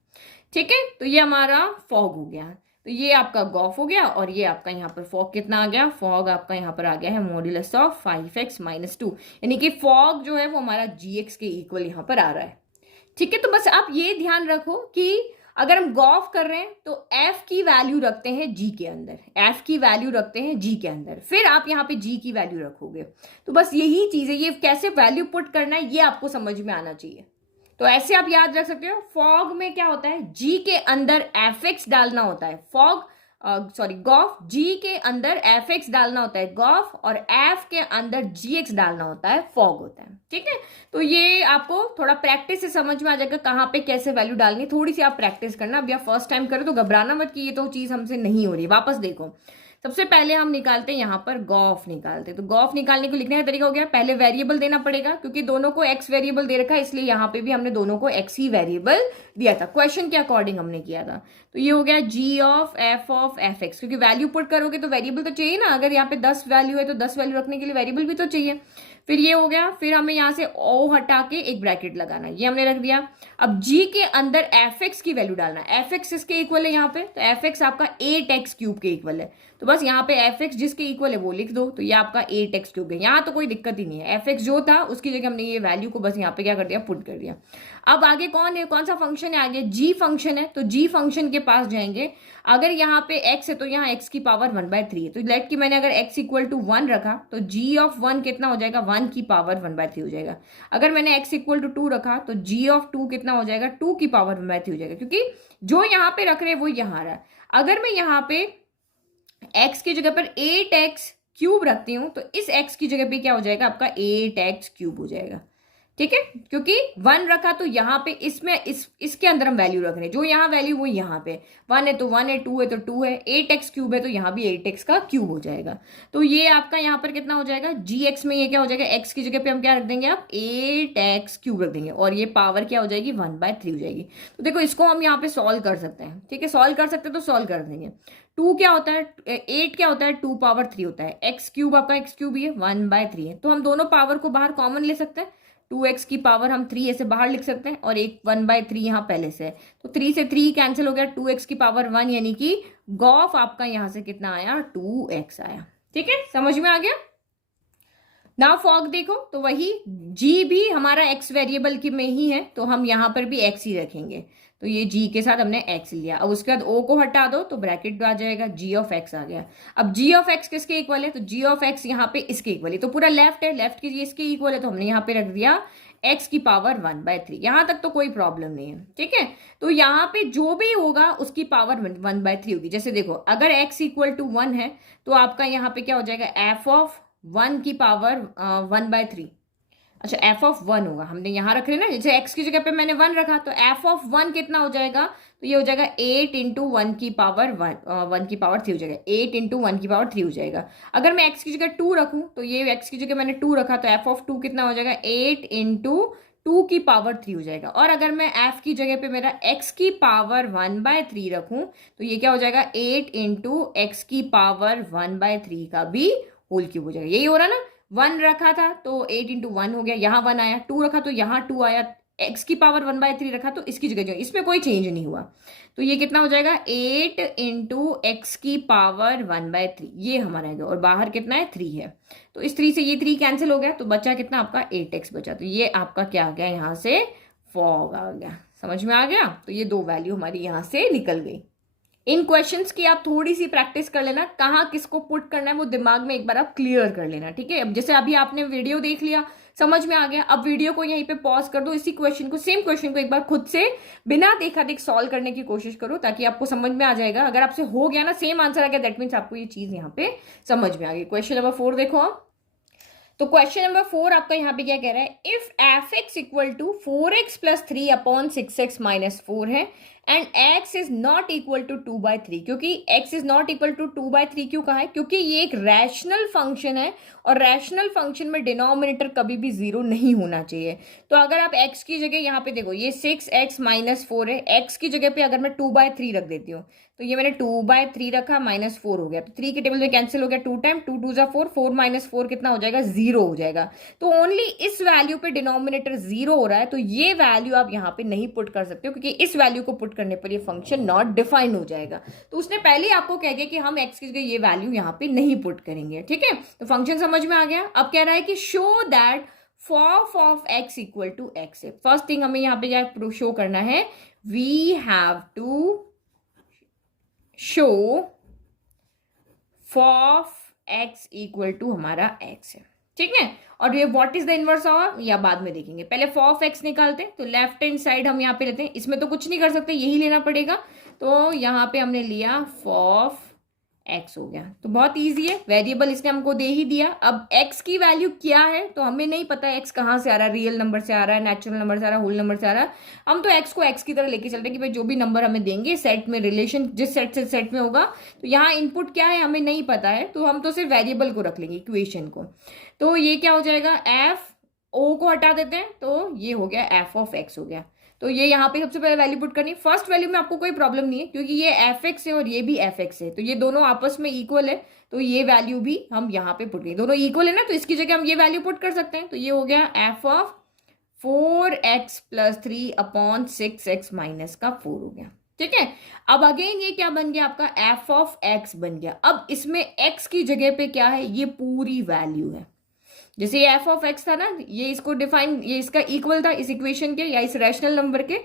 ठीक है, तो ये हमारा फॉग हो गया। तो ये आपका गॉफ हो गया और ये आपका यहाँ पर फॉग कितना आ गया, फॉग आपका यहाँ पर आ गया है मॉड्यूलस ऑफ 5x माइनस 2, यानी कि फॉग जो है वो हमारा gx के इक्वल यहाँ पर आ रहा है। ठीक है, तो बस आप ये ध्यान रखो कि अगर हम गॉफ कर रहे हैं तो f की वैल्यू रखते हैं g के अंदर, f की वैल्यू रखते हैं g के अंदर, फिर आप यहाँ पे g की वैल्यू रखोगे। तो बस यही चीज है, ये कैसे वैल्यू पुट करना है ये आपको समझ में आना चाहिए। तो ऐसे आप याद रख सकते हो, फॉग में क्या होता है, g के अंदर fx डालना होता है, फॉग गॉफ g के अंदर fx डालना होता है गॉफ, और f के अंदर gx डालना होता है फॉग होता है। ठीक है, तो ये आपको थोड़ा प्रैक्टिस से समझ में आ जाएगा कहाँ पे कैसे वैल्यू डालनी, थोड़ी सी आप प्रैक्टिस करना। अभी आप फर्स्ट टाइम करो तो घबराना मत कि ये तो चीज हमसे नहीं हो रही है, वापस देखो। सबसे पहले हम निकालते हैं यहाँ पर गॉफ निकालते हैं। तो गॉफ निकालने को लिखने का तरीका हो गया, पहले वेरिएबल देना पड़ेगा क्योंकि दोनों को x वेरिएबल दे रखा है, इसलिए यहाँ पे भी हमने दोनों को x ही वेरिएबल दिया था, क्वेश्चन के अकॉर्डिंग हमने किया था। तो ये हो गया g of f of fx, क्योंकि वैल्यू पुट करोगे तो वेरिएबल तो चाहिए ना, अगर यहाँ पे 10 वैल्यू है तो 10 वैल्यू रखने के लिए वेरिएबल भी तो चाहिए। फिर ये हो गया, फिर हमें यहाँ से o हटा के एक ब्रैकेट लगाना, ये हमने रख दिया। अब g के अंदर fx की वैल्यू डालना, fx इसके इक्वल है यहाँ पे, तो fx आपका 8x क्यूब के इक्वल है, तो बस यहाँ पे fx जिसके इक्वल है वो लिख दो, तो ये आपका 8x क्यूब है। यहाँ तो कोई दिक्कत ही नहीं है, fx जो था उसकी जगह हमने ये वैल्यू को बस यहाँ पे क्या कर दिया, पुट कर दिया। अब आगे कौन है, कौन सा फंक्शन है, आगे g फंक्शन है, तो g फंक्शन के पास जाएंगे। अगर यहाँ पे x है तो यहाँ x की पावर 1/3 है, तो लेट कि मैंने अगर x इक्वल टू 1 रखा तो g ऑफ 1 कितना हो जाएगा, 1 की पावर 1/3 हो जाएगा। अगर मैंने x इक्वल टू 2 रखा तो g ऑफ 2 कितना हो जाएगा, 2 की पावर 1/3 हो जाएगा, क्योंकि जो यहाँ पे रख रहे हैं वो यहाँ आ रहा है। अगर मैं यहाँ पे x की जगह पर 8x क्यूब रखती हूँ तो इस x की जगह पे क्या हो जाएगा आपका 8x क्यूब हो जाएगा। ठीक है, क्योंकि 1 रखा तो यहाँ पे इसमें इसके अंदर हम वैल्यू रख रहे हैं, जो यहाँ वैल्यू वो यहाँ पे 1 है तो 1 है, 2 है तो 2 है, 8x क्यूब है तो यहाँ भी 8x का क्यूब हो जाएगा। तो ये आपका यहाँ पर कितना हो जाएगा, gx में ये क्या हो जाएगा, x की जगह पे हम क्या रख देंगे, आप 8x क्यूब रख देंगे और ये पावर क्या हो जाएगी 1/3 हो जाएगी। तो देखो इसको हम यहाँ पे सॉल्व कर सकते हैं। ठीक है, सॉल्व कर सकते हैं तो सॉल्व कर देंगे। 2 क्या होता है, 8 क्या होता है, 2 पावर 3 होता है, x क्यूब आपका x क्यूब ही है 1/3 है, तो हम दोनों पावर को बाहर कॉमन ले सकते हैं। 2x की पावर हम 3 ऐसे बाहर लिख सकते हैं और एक 1/3 यहाँ पहले से है, तो 3 से 3 कैंसिल हो गया, 2x की पावर 1 यानी कि गॉफ आपका यहाँ से कितना आया 2x आया। ठीक है, समझ में आ गया। नाउ फॉग देखो तो वही g भी हमारा x वेरिएबल की में ही है तो हम यहाँ पर भी x ही रखेंगे, तो ये g के साथ हमने x लिया। अब उसके बाद o को हटा दो तो ब्रैकेट आ जाएगा, g ऑफ x आ गया। अब g ऑफ x किसके इक्वल है, तो g ऑफ x यहाँ पे इसके इक्वल है, तो पूरा लेफ्ट है, लेफ्ट की इसके इक्वल है तो हमने यहाँ पे रख दिया x की पावर 1/3। यहाँ तक तो कोई प्रॉब्लम नहीं है। ठीक है, तो यहाँ पे जो भी होगा उसकी पावर 1/3 होगी। जैसे देखो अगर x इक्वल टू 1 है तो आपका यहाँ पे क्या हो जाएगा, f ऑफ 1 की पावर 1/3। अच्छा f ऑफ 1 होगा, हमने यहाँ रख रहे ना, जैसे x की जगह पे मैंने 1 रखा तो f ऑफ 1 कितना हो जाएगा, तो ये हो जाएगा 8 इंटू 1 की पावर 1 की पावर 3 हो जाएगा, 8 इंटू 1 की पावर 3 हो जाएगा। अगर मैं x की जगह 2 रखूँ तो ये x की जगह मैंने 2 रखा तो f ऑफ 2 कितना हो जाएगा, 8 इंटू 2 की पावर 3 हो जाएगा। और अगर मैं f की जगह पे मेरा x की पावर 1/3 रखूँ तो ये क्या हो जाएगा, 8 इंटू x की पावर 1/3 का भी होल क्यूब हो जाएगा। यही हो रहा ना, 1 रखा था तो 8 इंटू 1 हो गया, यहाँ 1 आया, 2 रखा तो यहाँ 2 आया, x की पावर 1/3 रखा तो इसकी जगह जो, इसमें कोई चेंज नहीं हुआ, तो ये कितना हो जाएगा 8 इंटू एक्स की पावर 1/3, ये हमारा आएगा। और बाहर कितना है 3 है, तो इस 3 से ये 3 कैंसिल हो गया तो बचा कितना आपका 8x बचा, तो ये आपका क्या आ गया, यहाँ से फॉग आ गया। समझ में आ गया, तो ये दो वैल्यू हमारी यहाँ से निकल गई। इन क्वेश्चंस की आप थोड़ी सी प्रैक्टिस कर लेना, कहाँ किसको पुट करना है वो दिमाग में एक बार आप क्लियर कर लेना। ठीक है, अब जैसे अभी आपने वीडियो देख लिया, समझ में आ गया, अब वीडियो को यहीं पे पॉज कर दो, इसी क्वेश्चन को, सेम क्वेश्चन को एक बार खुद से बिना देखा देख सॉल्व करने की कोशिश करो ताकि आपको समझ में आ जाएगा। अगर आपसे हो गया ना, सेम आंसर आ गया, दैट मीन्स आपको ये चीज यहाँ पे समझ में आ गई। क्वेश्चन नंबर 4 देखो आप। तो क्वेश्चन नंबर 4 आपका यहाँ पे क्या कह रहा है, if f x equal to 4x plus 3 upon 6x minus 4 है and x is not equal to 2/3, क्योंकि x is not equal to 2/3 क्यों कहा है, क्योंकि ये एक रैशनल फंक्शन है और रैशनल फंक्शन में डिनोमिनेटर कभी भी 0 नहीं होना चाहिए। तो अगर आप x की जगह यहाँ पे देखो, ये 6x माइनस 4 है, x की जगह पे अगर मैं 2/3 रख देती हूँ तो ये मैंने 2/3 रखा, माइनस 4 हो गया, तो 3 के टेबल में कैंसिल हो गया, 2 टाइम 2 2 4, 4 माइनस 4 कितना हो जाएगा 0 हो जाएगा। तो ओनली इस वैल्यू पे डिनोमिनेटर 0 हो रहा है, तो ये वैल्यू आप यहाँ पे नहीं पुट कर सकते हो क्योंकि इस वैल्यू को पुट करने पर ये फंक्शन नॉट डिफाइन हो जाएगा। तो उसने पहले आपको कह दिया कि हम x की जगह ये वैल्यू यहाँ पे नहीं पुट करेंगे। ठीक है, तो फंक्शन समझ में आ गया। अब कह रहा है कि show that f of x equal to x है। फर्स्ट थिंग हमें यहाँ पे क्या शो करना है, we have to show f x equal to हमारा x है। ठीक है, और ये what is the inverse of या बाद में देखेंगे, पहले f x निकालते हैं। तो लेफ्ट हैंड साइड हम यहाँ पे लेते हैं, इसमें तो कुछ नहीं कर सकते, यही लेना पड़ेगा। तो यहाँ पे हमने लिया f x हो गया, तो बहुत इजी है, वेरिएबल इसने हमको दे ही दिया। अब x की वैल्यू क्या है तो हमें नहीं पता x कहाँ से आ रहा है, रियल नंबर से आ रहा है, नेचुरल नंबर से आ रहा है, होल नंबर से आ रहा है। हम तो x को x की तरह लेके चलते हैं कि भाई जो भी नंबर हमें देंगे सेट में, रिलेशन जिस सेट से सेट में होगा, तो यहाँ इनपुट क्या है हमें नहीं पता है, तो हम तो सिर्फ वेरिएबल को रख लेंगे, इक्वेशन को। तो ये क्या हो जाएगा, f o को हटा देते हैं तो ये हो गया f ऑफ x हो गया। तो ये यहाँ पे सबसे पहले वैल्यू पुट करनी, फर्स्ट वैल्यू में आपको कोई प्रॉब्लम नहीं है क्योंकि ये f(x) है और ये भी f(x) है, तो ये दोनों आपस में इक्वल है, तो ये वैल्यू भी हम यहाँ पे पुट करें, दोनों इक्वल है ना, तो इसकी जगह हम ये वैल्यू पुट कर सकते हैं। तो ये हो गया f of 4x plus 3 upon 6x minus का 4 हो गया। ठीक है, अब अगेन ये क्या बन गया आपका f ऑफ x बन गया। अब इसमें x की जगह पे क्या है, ये पूरी वैल्यू है। जैसे ये f ऑफ x था ना, ये इसको डिफाइन, ये इसका इक्वल था इस इक्वेशन के या इस रैशनल नंबर के,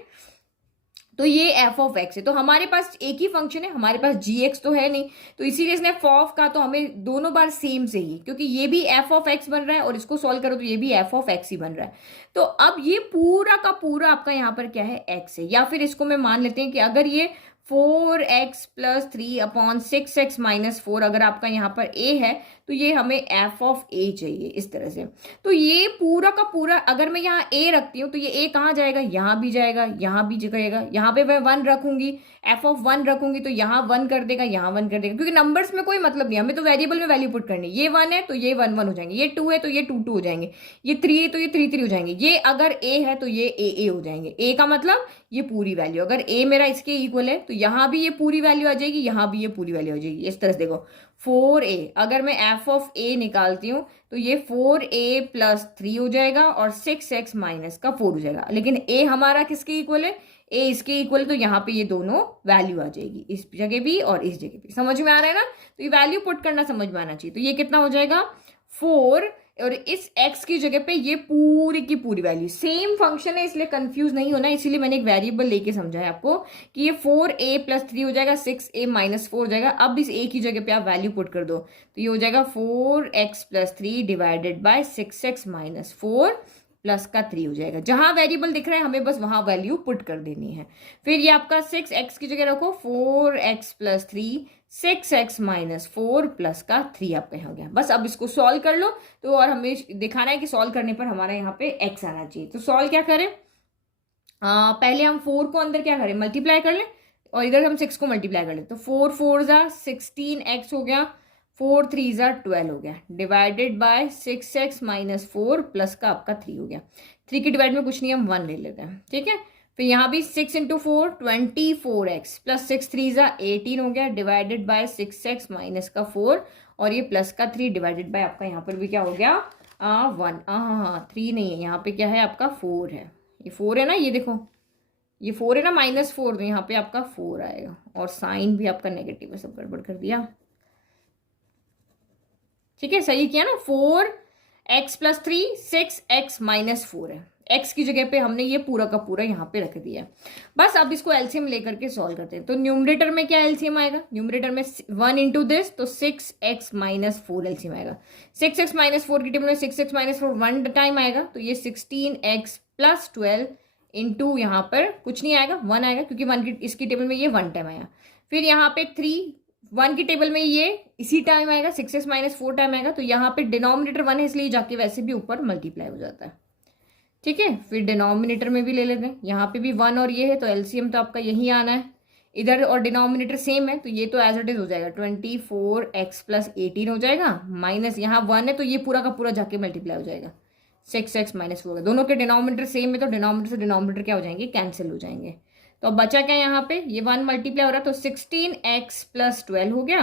तो ये f ऑफ x है। तो हमारे पास एक ही फंक्शन है, हमारे पास gx तो है नहीं, तो इसीलिए इसने f ऑफ का तो हमें दोनों बार सेम से ही, क्योंकि ये भी f ऑफ x बन रहा है और इसको सॉल्व करो तो ये भी f ऑफ x ही बन रहा है। तो अब ये पूरा का पूरा आपका यहाँ पर क्या है x है, या फिर इसको मैं मान लेते हैं कि अगर ये 4x प्लस 3/6x-4, अगर आपका यहाँ पर a है तो ये हमें f ऑफ a चाहिए इस तरह से। तो ये पूरा का पूरा अगर मैं यहाँ a रखती हूँ तो ये a कहाँ जाएगा, यहाँ भी जाएगा, यहाँ भी जाएगा, यहाँ पे मैं 1 रखूंगी, f ऑफ 1 रखूंगी तो यहाँ 1 कर देगा, यहाँ 1 कर देगा, क्योंकि नंबर्स में कोई मतलब नहीं, हमें तो वेरिएबल में वैल्यू पुट करनी है। ये 1 है तो ये 1 1 हो जाएंगे, ये 2 है तो ये 2 2 हो जाएंगे, ये 3 है तो ये 3 3 हो जाएंगे, ये अगर a है तो ये a हो जाएंगे। a का मतलब ये पूरी वैल्यू, अगर a मेरा इसके इक्वल है तो यहाँ भी ये पूरी वैल्यू आ जाएगी, यहाँ भी ये पूरी वैल्यू आ जाएगी। इस तरह से देखो 4a, अगर मैं f ऑफ a निकालती हूँ तो ये 4a प्लस 3 हो जाएगा और 6x माइनस का 4 हो जाएगा। लेकिन a हमारा किसके इक्वल है, a इसके इक्वल, तो यहाँ पे ये दोनों वैल्यू आ जाएगी, इस जगह भी और इस जगह भी। समझ में आ रहा है ना? तो ये वैल्यू पुट करना समझ में आना चाहिए। तो ये कितना हो जाएगा 4, और इस x की जगह पे ये पूरी की पूरी वैल्यू, सेम फंक्शन है इसलिए कंफ्यूज नहीं होना, इसीलिए मैंने एक वेरिएबल लेके समझाया आपको कि ये 4a प्लस 3 हो जाएगा, 6a माइनस 4 हो जाएगा। अब इस a की जगह पे आप वैल्यू पुट कर दो तो ये हो जाएगा 4x plus 3 divided bye 6x minus 4 plus का 3 हो जाएगा। जहां वेरिएबल दिख रहा है हमें बस वहां वैल्यू पुट कर देनी है। फिर ये आपका 6x की जगह रखो, 4x plus 3 6x minus 4 plus का 3 आपका यहाँ हो गया। बस अब इसको सॉल्व कर लो। तो और हमें दिखाना है कि सॉल्व करने पर हमारा यहाँ पे x आना चाहिए। तो सॉल्व क्या करें, पहले हम 4 को अंदर क्या करें, मल्टीप्लाई कर लें, और इधर हम 6 को मल्टीप्लाई कर लें। तो 4 4 जा 16x हो गया, 4 3 जा 12 हो गया, divided by 6x minus 4 plus का आपका 3 हो गया। 3 के डिवाइड में कुछ नहीं, हम 1 ले लेते हैं, ठीक है। फिर यहाँ भी 6 इंटू 4 24x प्लस 6 3 जा 18 हो गया, डिवाइडेड बाय 6x माइनस का 4 और ये प्लस का 3 डिवाइडेड बाय आपका यहाँ पर भी क्या हो गया 1। हाँ 3 नहीं है, यहाँ पे क्या है आपका 4 है, ये 4 है ना, ये देखो ये 4 है ना, -4, तो यहाँ पे आपका 4 आएगा, और साइन भी आपका नेगेटिव है, सब गड़बड़ कर दिया। ठीक है, सही किया ना। 4x प्लस 3 6x माइनस 4 है, x की जगह पे हमने ये पूरा का पूरा यहाँ पे रख दिया। बस अब इसको एलसीएम लेकर के सॉल्व करते हैं। तो न्यूमरेटर में क्या एलसीएम आएगा, न्यूमरेटर में 1 इंटू दिस, तो 6x माइनस 4 एलसीएम आएगा। 6x माइनस 4 की टेबल में 6x माइनस 4 1 टाइम आएगा, तो ये 16x प्लस 12 इंटू यहाँ पर कुछ नहीं आएगा, 1 आएगा, क्योंकि 1 की इसकी टेबल में ये 1 टाइम आया। फिर यहाँ पे 3 1 की टेबल में ये इसी टाइम आएगा, 6x माइनस 4 टाइम आएगा, तो यहाँ पे डिनोमिनेटर 1 है इसलिए जाके वैसे भी ऊपर मल्टीप्लाई हो जाता है। ठीक है, फिर डिनोमिनेटर में भी ले लेते हैं, यहाँ पे भी 1 और ये है, तो एलसीएम तो आपका यही आना है। इधर और डिनोमिनेटर सेम है तो ये तो एज इट इज हो जाएगा, 24x प्लस 18 हो जाएगा, माइनस यहाँ 1 है तो ये पूरा का पूरा जाके मल्टीप्लाई हो जाएगा, 6x माइनस 4। दोनों के डिनोमिनेटर सेम है तो डिनोमिनेटर से डिनोमिनेटर क्या हो जाएंगे, कैंसिल हो जाएंगे। तो अब बचा क्या यहाँ पे, ये 1 मल्टीप्लाई हो रहा है, तो 16x प्लस 12 हो गया,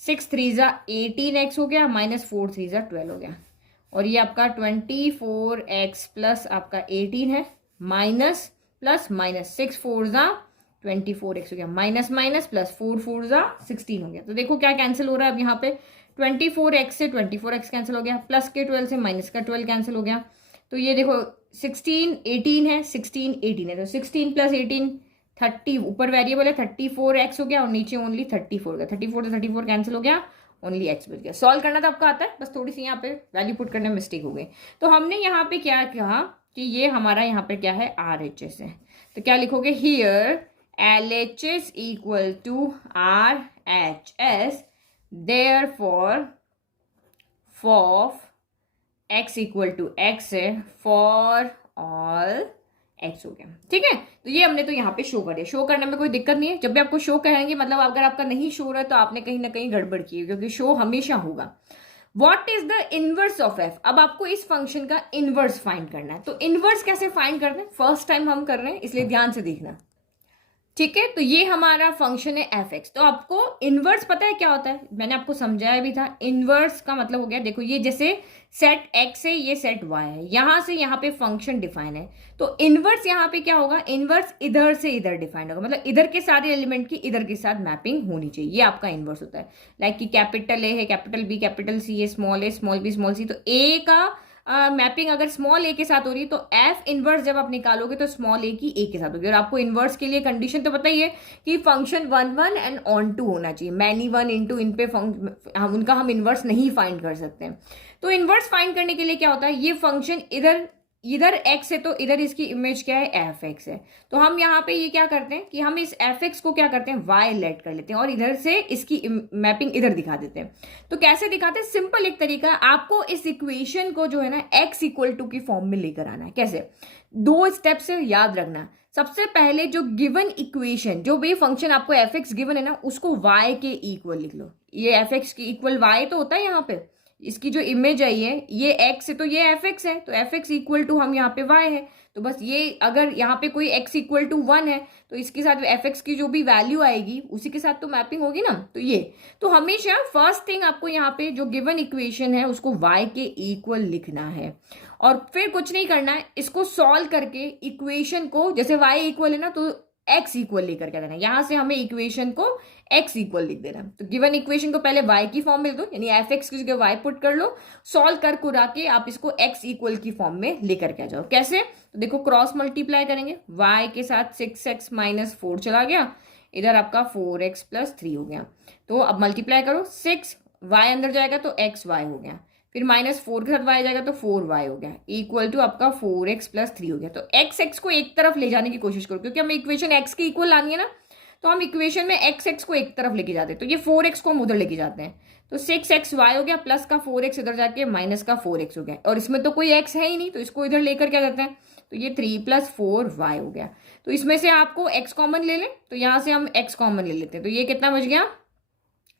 6 3 जा 18x हो गया, माइनस 4 3 जा 12 हो गया, और ये आपका 24x प्लस आपका 18 है, माइनस प्लस माइनस 6 4 जा 24x हो गया, माइनस माइनस प्लस 4 4 जा 16 हो गया। तो देखो क्या कैंसिल हो रहा है अब यहाँ पे, 24x से 24x कैंसिल हो गया, प्लस के 12 से माइनस का 12 कैंसिल हो गया। तो ये देखो 16 18 है, 16 18 है, तो 16 प्लस 18 30, ऊपर वेरिएबल है 34x हो गया और नीचे ओनली 34 हो गया, 34 से 34 कैंसिल हो गया, ओनली x बच गया। सॉल्व करना तो आपका आता है, बस थोड़ी सी यहाँ पे वैल्यू पुट करने में मिस्टेक हो गई। तो हमने यहाँ पे क्या कहा कि ये हमारा यहाँ पे क्या है RHS है, तो क्या लिखोगे, here LHS equal to RHS, therefore for x equal to x है, फॉर ऑल x हो गया। ठीक है, तो ये हमने तो यहाँ पे शो कर दिया। शो करने में कोई दिक्कत नहीं है, जब भी आपको शो कहेंगे मतलब अगर आपका नहीं शो रहा है तो आपने कहीं ना कहीं गड़बड़ की है, क्योंकि शो हमेशा होगा। What is the inverse of f, अब आपको इस फंक्शन का इनवर्स फाइंड करना है। तो इनवर्स कैसे फाइंड करना है, फर्स्ट टाइम हम कर रहे हैं इसलिए ध्यान से देखना। ठीक है, तो ये हमारा फंक्शन है f(x). तो आपको इनवर्स पता है क्या होता है, मैंने आपको समझाया भी था। इनवर्स का मतलब हो गया, देखो ये जैसे सेट x है, ये सेट y है, यहां से यहाँ पे फंक्शन डिफाइन है, तो इनवर्स यहाँ पे क्या होगा, इनवर्स इधर से इधर डिफाइन होगा, मतलब इधर के सारे एलिमेंट की इधर के साथ मैपिंग होनी चाहिए, ये आपका इनवर्स होता है। लाइक कि कैपिटल ए है, कैपिटल बी, कैपिटल सी है, स्मॉल ए, स्मॉल बी, स्मॉल सी, तो ए का मैपिंग अगर स्मॉल ए के साथ हो रही है तो एफ इनवर्स जब आप निकालोगे तो स्मॉल ए की ए के साथ होगी। और आपको इनवर्स के लिए कंडीशन तो पता ही है कि फंक्शन 1 1 एंड ऑन टू होना चाहिए, मैनी 1 इंटू इन पे उनका हम इनवर्स नहीं फाइंड कर सकते हैं। तो इनवर्स फाइंड करने के लिए क्या होता है, ये फंक्शन इधर इधर x है तो इधर इसकी इमेज क्या है, एफ एक्स है। तो हम यहाँ पे ये क्या करते हैं कि हम इस एफ एक्स को क्या करते हैं, y लेट कर लेते हैं और इधर से इसकी मैपिंग इधर दिखा देते हैं। तो कैसे दिखाते हैं, सिंपल एक तरीका है, आपको इस इक्वेशन को जो है ना x इक्वल टू की फॉर्म में लेकर आना है। कैसे, 2 स्टेप से याद रखना। सबसे पहले जो गिवन इक्वेशन, जो भी फंक्शन आपको एफ एक्स गिवन है ना, उसको y के इक्वल लिख लो। ये एफ एक्स की इक्वल y तो होता है यहाँ पे, इसकी जो इमेज आई है ये x है तो ये एफ एक्स है, तो एफ एक्स इक्वल टू हम यहाँ पे y है। तो बस ये अगर यहाँ पे कोई x इक्वल टू 1 है तो इसके साथ एफ एक्स की जो भी वैल्यू आएगी उसी के साथ तो मैपिंग होगी ना। तो ये तो हमेशा फर्स्ट थिंग आपको यहाँ पे जो गिवन इक्वेशन है उसको y के इक्वल लिखना है और फिर कुछ नहीं करना है, इसको सॉल्व करके इक्वेशन को, जैसे y इक्वल है ना तो x इक्वल लेकर क्या देना है, यहां से हमें इक्वेशन को x इक्वल लिख देना। तो गिवन इक्वेशन को पहले y की फॉर्म में लिख दो, यानी एफ एक्स की जगह y पुट कर लो, सॉल्व कर कुरा के आप इसको x इक्वल की फॉर्म में लेकर के आ जाओ। कैसे, तो देखो क्रॉस मल्टीप्लाई करेंगे, y के साथ 6x माइनस 4 चला गया, इधर आपका 4x प्लस 3 हो गया। तो अब मल्टीप्लाई करो, 6 y अंदर जाएगा तो x y हो गया, फिर -4 के साथ y जाएगा तो 4y हो गया, इक्वल टू आपका 4x प्लस 3 हो गया। तो x को एक तरफ ले जाने की कोशिश करो, क्योंकि हमें इक्वेशन x की इक्वल लानी है ना, तो हम इक्वेशन में x को एक तरफ लेके जाते हैं, तो ये 4x को हम उधर लेके जाते हैं। तो 6xy हो गया, प्लस का 4x इधर जाके माइनस का 4x हो गया, और इसमें तो कोई x है ही नहीं तो इसको इधर लेकर क्या जाते हैं, तो ये 3 + 4y हो गया। तो इसमें से आपको x कॉमन ले लें, तो यहां से हम x कॉमन ले लेते हैं, तो ये कितना बच गया,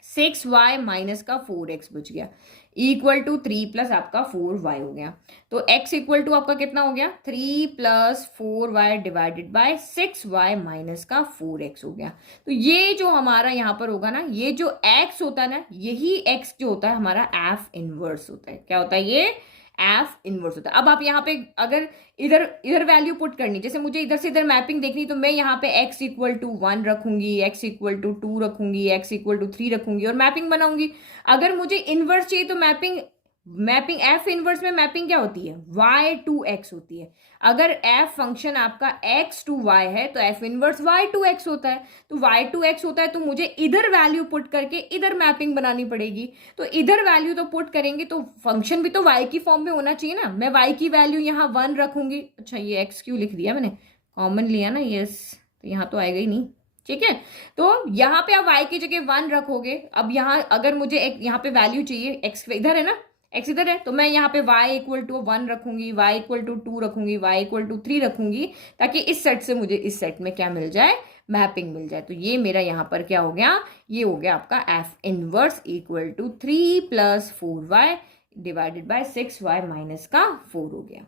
6y माइनस का 4x बच गया, इक्वल टू 3 प्लस आपका 4y हो गया। तो x इक्वल टू आपका कितना हो गया, 3 + 4y divided by 6y minus का 4x हो गया। तो ये जो हमारा यहाँ पर होगा ना, ये जो x होता है ना, यही x जो होता है हमारा एफ इनवर्स होता है। क्या होता है, ये एफ इनवर्स होता है। अब आप यहाँ पे अगर इधर इधर वैल्यू पुट करनी, जैसे मुझे इधर से इधर मैपिंग देखनी, तो मैं यहाँ पे x इक्वल टू 1 रखूंगी, x इक्वल टू 2 रखूंगी, x इक्वल टू 3 रखूंगी और मैपिंग बनाऊंगी। अगर मुझे इनवर्स चाहिए तो मैपिंग एफ इनवर्स में मैपिंग क्या होती है, y टू x होती है। अगर एफ फंक्शन आपका x टू y है तो f inverse y to x होता है। तो y टू x होता है तो मुझे इधर वैल्यू पुट करके इधर मैपिंग बनानी पड़ेगी। तो इधर वैल्यू तो पुट करेंगे तो फंक्शन भी तो y की फॉर्म में होना चाहिए ना। मैं y की वैल्यू यहाँ 1 रखूंगी, अच्छा ये x क्यों लिख दिया मैंने, कॉमन लिया ना, यस, तो यहाँ तो आएगा ही नहीं, ठीक है। तो यहाँ पे आप y की जगह 1 रखोगे। अब यहाँ अगर मुझे एक यहाँ पे वैल्यू चाहिए, x इधर है ना, x इधर है, तो मैं यहाँ पे y इक्वल टू 1 रखूंगी, y इक्वल टू 2 रखूंगी, y इक्वल टू 3 रखूंगी, ताकि इस सेट से मुझे इस सेट में क्या मिल जाए, मैपिंग मिल जाए। तो ये मेरा यहाँ पर क्या हो गया, ये हो गया आपका f inverse equal to 3 + 4y divided by 6y minus का 4 हो गया।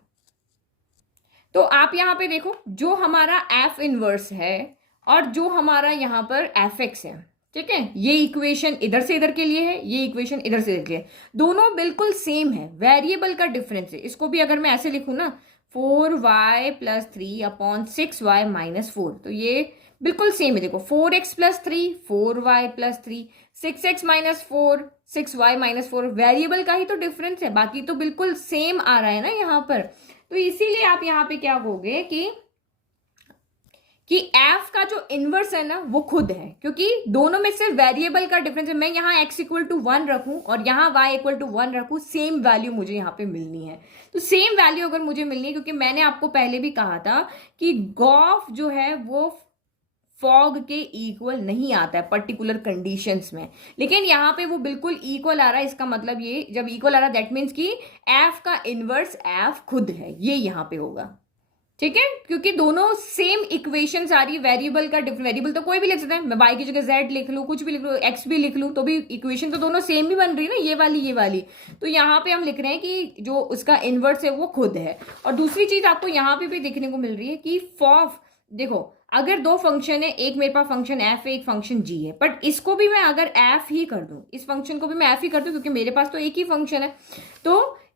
तो आप यहाँ पे देखो, जो हमारा एफ इनवर्स है और जो हमारा यहाँ पर एफ एक्स है, ठीक है, ये इक्वेशन इधर से इधर के लिए है, ये इक्वेशन इधर से इधर के लिए, दोनों बिल्कुल सेम है, वेरिएबल का डिफरेंस है। इसको भी अगर मैं ऐसे लिखूं ना, 4y + 3 अपॉन 6y माइनस 4, तो ये बिल्कुल सेम है। देखो 4x + 3 4y + 3 6x - 4 6y - 4, variable का ही तो डिफरेंस है, बाकी तो बिल्कुल सेम आ रहा है ना यहाँ पर। तो इसीलिए आप यहाँ पे क्या कहोगे कि f का जो इनवर्स है ना वो खुद है, क्योंकि दोनों में से वेरिएबल का डिफरेंस है। मैं यहाँ x इक्वल टू 1 रखूं और यहाँ y इक्वल टू 1 रखूं, सेम वैल्यू मुझे यहाँ पे मिलनी है। तो सेम वैल्यू अगर मुझे मिलनी है, क्योंकि मैंने आपको पहले भी कहा था कि गॉफ जो है वो फॉग के इक्वल नहीं आता है पर्टिकुलर कंडीशंस में, लेकिन यहाँ पे वो बिल्कुल इक्वल आ रहा है। इसका मतलब ये जब इक्वल आ रहा है दैट मीन्स कि f का इनवर्स f खुद है, ये यहाँ पे होगा, ठीक है, क्योंकि दोनों सेम इक्वेशंस आ रही है। वेरिएबल का डिफरेंट, वेरिएबल तो कोई भी लिख सकता है, मैं y की जगह z लिख लूँ, कुछ भी लिख लूँ, x भी लिख लूँ, तो भी इक्वेशन तो दोनों सेम ही बन रही है ना, ये वाली। तो यहाँ पे हम लिख रहे हैं कि जो उसका इनवर्स है वो खुद है। और दूसरी चीज आपको यहाँ पे भी देखने को मिल रही है कि फॉफ, देखो अगर 2 फंक्शन है, एक मेरे पास फंक्शन f है, एक फंक्शन g है, बट इसको भी मैं अगर f ही कर दूं, इस फंक्शन को भी मैं f ही कर दूं, क्योंकि मेरे पास तो एक ही फंक्शन है,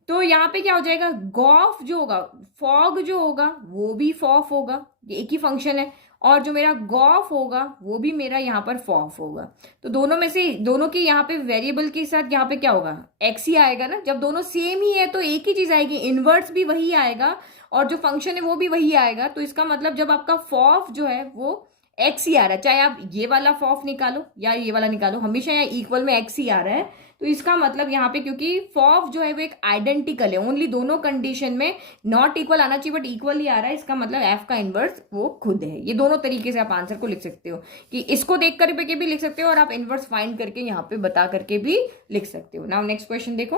तो यहाँ पे क्या हो जाएगा, गॉफ जो होगा, फॉग जो होगा वो भी फॉफ होगा, ये एक ही फंक्शन है, और जो मेरा गॉफ होगा वो भी मेरा यहाँ पर फॉफ होगा। तो दोनों में से दोनों के यहाँ पे वेरिएबल के साथ यहाँ पे क्या होगा, x ही आएगा ना। जब दोनों सेम ही है तो एक ही चीज आएगी, इनवर्स भी वही आएगा और जो फंक्शन है वो भी वही आएगा। तो इसका मतलब जब आपका फॉफ जो है वो x ही आ रहा है, चाहे आप ये वाला फॉफ निकालो या ये वाला निकालो, हमेशा यहाँ इक्वल में x ही आ रहा है। तो इसका मतलब यहाँ पे क्योंकि फॉफ जो है वो एक आइडेंटिकल है, ओनली दोनों कंडीशन में नॉट इक्वल आना चाहिए बट इक्वल ही आ रहा है, इसका मतलब एफ का इनवर्स वो खुद है। ये दोनों तरीके से आप आंसर को लिख सकते हो कि इसको देख करके भी लिख सकते हो और आप इनवर्स फाइंड करके यहाँ पे बता करके भी लिख सकते हो। नाउ नेक्स्ट क्वेश्चन देखो।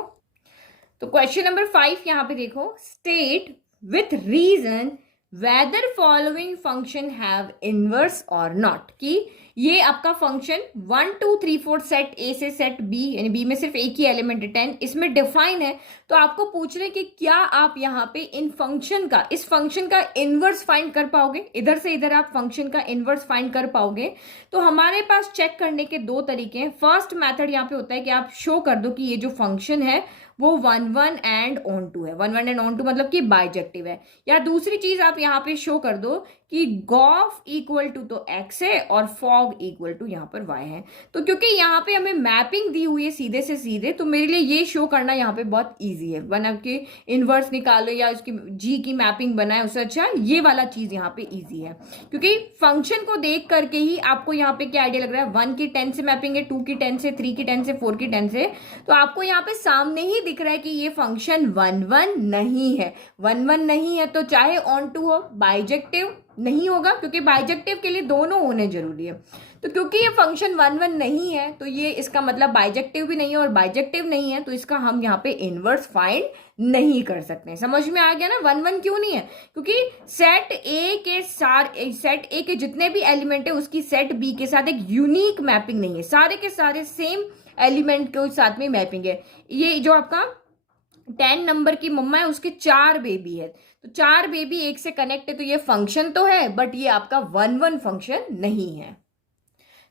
तो क्वेश्चन नंबर 5 यहाँ पे देखो, state with reason whether following function have inverse और नॉट, कि ये आपका फंक्शन 1 2 3 4 सेट ए से सेट बी, यानी बी में सिर्फ एक ही एलिमेंट है 10, इसमें डिफाइन है। तो आपको पूछ रहे कि क्या आप यहाँ पे इस फंक्शन का इनवर्स फाइंड कर पाओगे, इधर से इधर आप फंक्शन का इनवर्स फाइंड कर पाओगे। तो हमारे पास चेक करने के दो तरीके हैं। फर्स्ट मेथड यहाँ पे होता है कि आप शो कर दो कि ये जो फंक्शन है वो 1 1 एंड ऑन टू है। 1 1 एंड ऑन टू मतलब कि बाइजेक्टिव है। या दूसरी चीज आप यहाँ पे शो कर दो कि गॉफ इक्वल टू तो x है और फॉग इक्वल टू यहाँ पर y है। तो क्योंकि यहाँ पे हमें मैपिंग दी हुई है सीधे से सीधे, तो मेरे लिए ये शो करना यहाँ पे बहुत इजी है। बना के इनवर्स निकालो या उसकी जी की मैपिंग बनाए, उससे अच्छा ये वाला चीज यहाँ पे इजी है, क्योंकि फंक्शन को देख करके ही आपको यहाँ पे क्या आइडिया लग रहा है। 1 की 10 से मैपिंग है, 2 की 10 से, 3 की 10 से, 4 की 10 से, तो आपको यहाँ पे सामने ही दिख रहा है कि ये फंक्शन 1 1 नहीं है। 1 1 नहीं है तो चाहे ऑन टू हो, बाइजेक्टिव नहीं होगा, क्योंकि बाइजेक्टिव के लिए दोनों होने जरूरी है। तो क्योंकि ये फंक्शन 1 1 नहीं है तो ये इसका मतलब बाइजेक्टिव भी नहीं है, और बाइजेक्टिव नहीं है तो इसका हम यहाँ पे इनवर्स फाइंड नहीं कर सकते। समझ में आ गया ना 1 1 क्यों नहीं है? क्योंकि सेट ए के जितने भी एलिमेंट है उसकी सेट बी के साथ एक यूनिक मैपिंग नहीं है, सारे के सारे सेम एलिमेंट के साथ में मैपिंग है। ये जो आपका 10 नंबर की मम्मा है उसके 4 बेबी है, तो 4 बेबी एक से कनेक्ट है, तो ये फंक्शन तो है बट ये आपका 1 1 फंक्शन नहीं है।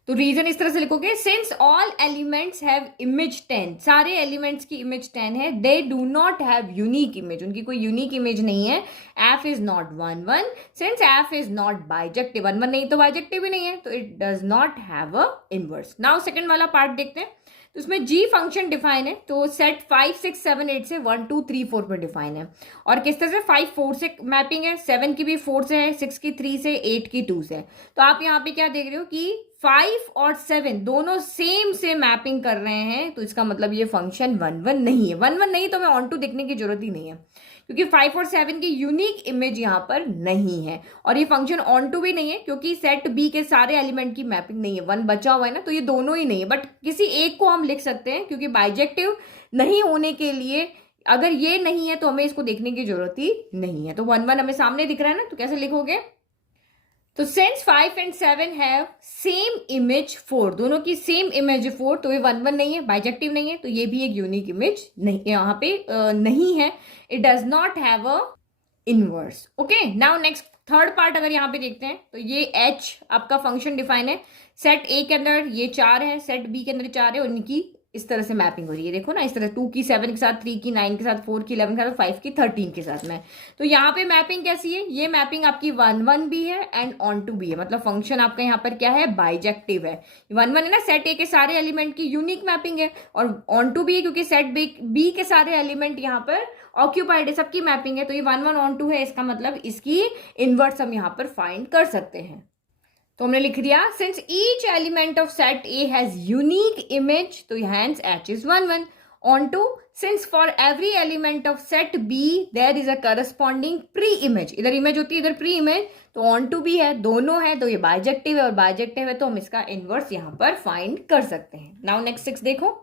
तो रीजन इस तरह से लिखोगे, since all elements have image 10, सारे एलिमेंट्स की इमेज 10 है, they do not have unique image, उनकी कोई यूनिक इमेज नहीं है। F is not 1 1, since F is not bijective, 1 1 नहीं तो बाइजेक्टिव भी नहीं है, तो it does not have a inverse. Now second वाला पार्ट देखते हैं। तो उसमें जी फंक्शन डिफाइन है, तो सेट 5 6 7 8 से 1 2 3 4 में डिफाइन है, और किस तरह से 5 4 से मैपिंग है, 7 की भी 4 से है, 6 की 3 से, 8 की 2 से। तो आप यहाँ पे क्या देख रहे हो कि 5 और 7 दोनों सेम से मैपिंग कर रहे हैं, तो इसका मतलब ये फंक्शन 1 1 नहीं है। 1 1 नहीं तो हमें ऑन टू देखने की जरूरत ही नहीं है, क्योंकि 5 और 7 की यूनिक इमेज यहाँ पर नहीं है, और ये फंक्शन ऑन टू भी नहीं है क्योंकि सेट बी के सारे एलिमेंट की मैपिंग नहीं है। 1 बचा हुआ है ना, तो ये दोनों ही नहीं है, बट किसी एक को हम लिख सकते हैं, क्योंकि बाइजेक्टिव नहीं होने के लिए अगर ये नहीं है तो हमें इसको देखने की जरूरत ही नहीं है। तो 1 1 हमें सामने दिख रहा है ना, तो कैसे लिखोगे? तो since 5 and 7 have same image 4, दोनों की सेम इमेज 4, तो ये 1 1 नहीं है, बाइजेक्टिव नहीं है, तो ये भी एक यूनिक इमेज नहीं यहाँ पे नहीं है। It does not have a inverse. Okay, now next third part अगर यहाँ पे देखते हैं, तो ये एच आपका फंक्शन डिफाइन है, सेट ए के अंदर ये 4 है, सेट बी के अंदर 4 है, उनकी इस तरह से मैपिंग हो रही है। देखो ना, इस तरह 2 की 7 के साथ, 3 की 9 के साथ, 4 की 11 के साथ, 5 की 13 के साथ में। तो यहाँ पे मैपिंग कैसी है? ये मैपिंग आपकी 1 1 भी है एंड ऑन टू भी है, मतलब फंक्शन आपका यहाँ पर क्या है? बाइजेक्टिव है। 1 1 है ना, सेट ए के सारे एलिमेंट की यूनिक मैपिंग है, और ऑन टू भी है क्योंकि सेट बी के सारे एलिमेंट यहाँ पर ऑक्यूपाइड है, सबकी मैपिंग है, तो ये 1 1 ऑन टू है, इसका मतलब इसकी इनवर्स हम यहाँ पर फाइंड कर सकते हैं। तो हमने लिख दिया, since each element of set A has unique image, तो hence H is 1 1 onto, since for every element of set B there is a corresponding pre image, इधर इमेज होती है इधर प्री इमेज, तो ऑन टू भी है, दोनों है, तो ये बाइजेक्टिव है, और बाइजेक्टिव है तो हम इसका इनवर्स यहाँ पर फाइंड कर सकते हैं। नाउ नेक्स्ट 6 देखो।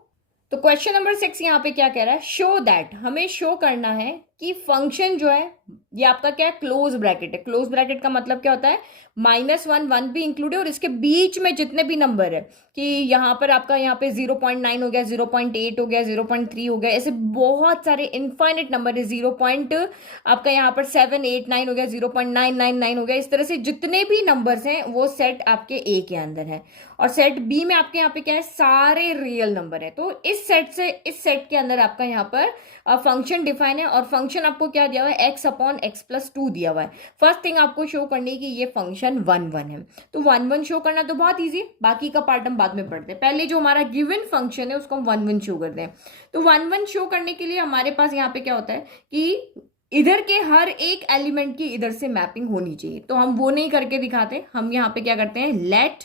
तो क्वेश्चन नंबर 6 यहाँ पे क्या कह रहा है? शो दैट, हमें शो करना है कि फंक्शन जो है ये आपका क्या है? क्लोज ब्रैकेट है। क्लोज ब्रैकेट का मतलब क्या होता है? -1 1 भी इंक्लूड है, और इसके बीच में जितने भी नंबर है, कि यहाँ पर आपका यहाँ पे 0.9 हो गया, 0.8 हो गया, 0.3 हो गया, ऐसे बहुत सारे इनफाइनेट नंबर है, 0. आपका यहाँ पर 7 8 9 हो गया, 0.999 हो गया, इस तरह से जितने भी नंबर्स हैं वो सेट आपके ए के अंदर है, और सेट बी में आपके यहाँ पे क्या है? सारे रियल नंबर है। तो इस सेट के अंदर आपका यहाँ पर फंक्शन डिफाइन है, और फंक्शन आपको क्या दिया हुआ है? x/x+2 दिया हुआ है। फर्स्ट थिंग आपको शो करनी है कि ये फंक्शन 1 1 है, तो 1 1 शो करना तो बहुत इजी, बाकी का पार्ट हम बाद में पढ़ते हैं। पहले जो हमारा गिवन फंक्शन है उसको हम 1 1 शो करते हैं। तो 1 1 शो करने के लिए हमारे पास यहाँ पे क्या होता है कि इधर के हर एक एलिमेंट की इधर से मैपिंग होनी चाहिए, तो हम वो नहीं करके दिखाते, हम यहाँ पे क्या करते हैं? लेट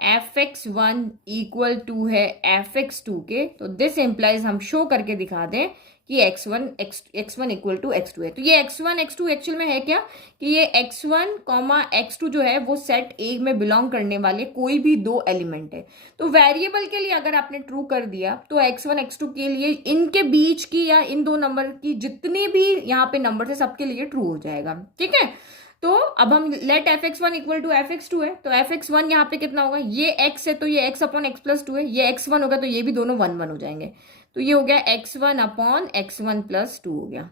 fx1 इक्वल टू है fx2 के, तो दिस इम्प्लाइज हम शो करके दिखा दें कि x1 इक्वल टू x2 है। तो ये x1 x2 एक्चुअल में है क्या कि ये x1 कॉमा x2 जो है वो सेट ए में बिलोंग करने वाले कोई भी दो एलिमेंट है। तो वेरिएबल के लिए अगर आपने ट्रू कर दिया तो x1 x2 के लिए इनके बीच की या इन दो नंबर की जितनी भी यहाँ पे नंबर है सबके लिए ट्रू हो जाएगा। ठीक है, तो अब हम late fx1 equal to fx2 है, तो fx1 यहाँ पे कितना होगा, ये x है तो ये x अपॉन x प्लस 2 है, ये x1 होगा तो ये भी दोनों 1 1 हो जाएंगे, तो ये हो गया x1 अपॉन x1 प्लस 2 हो गया।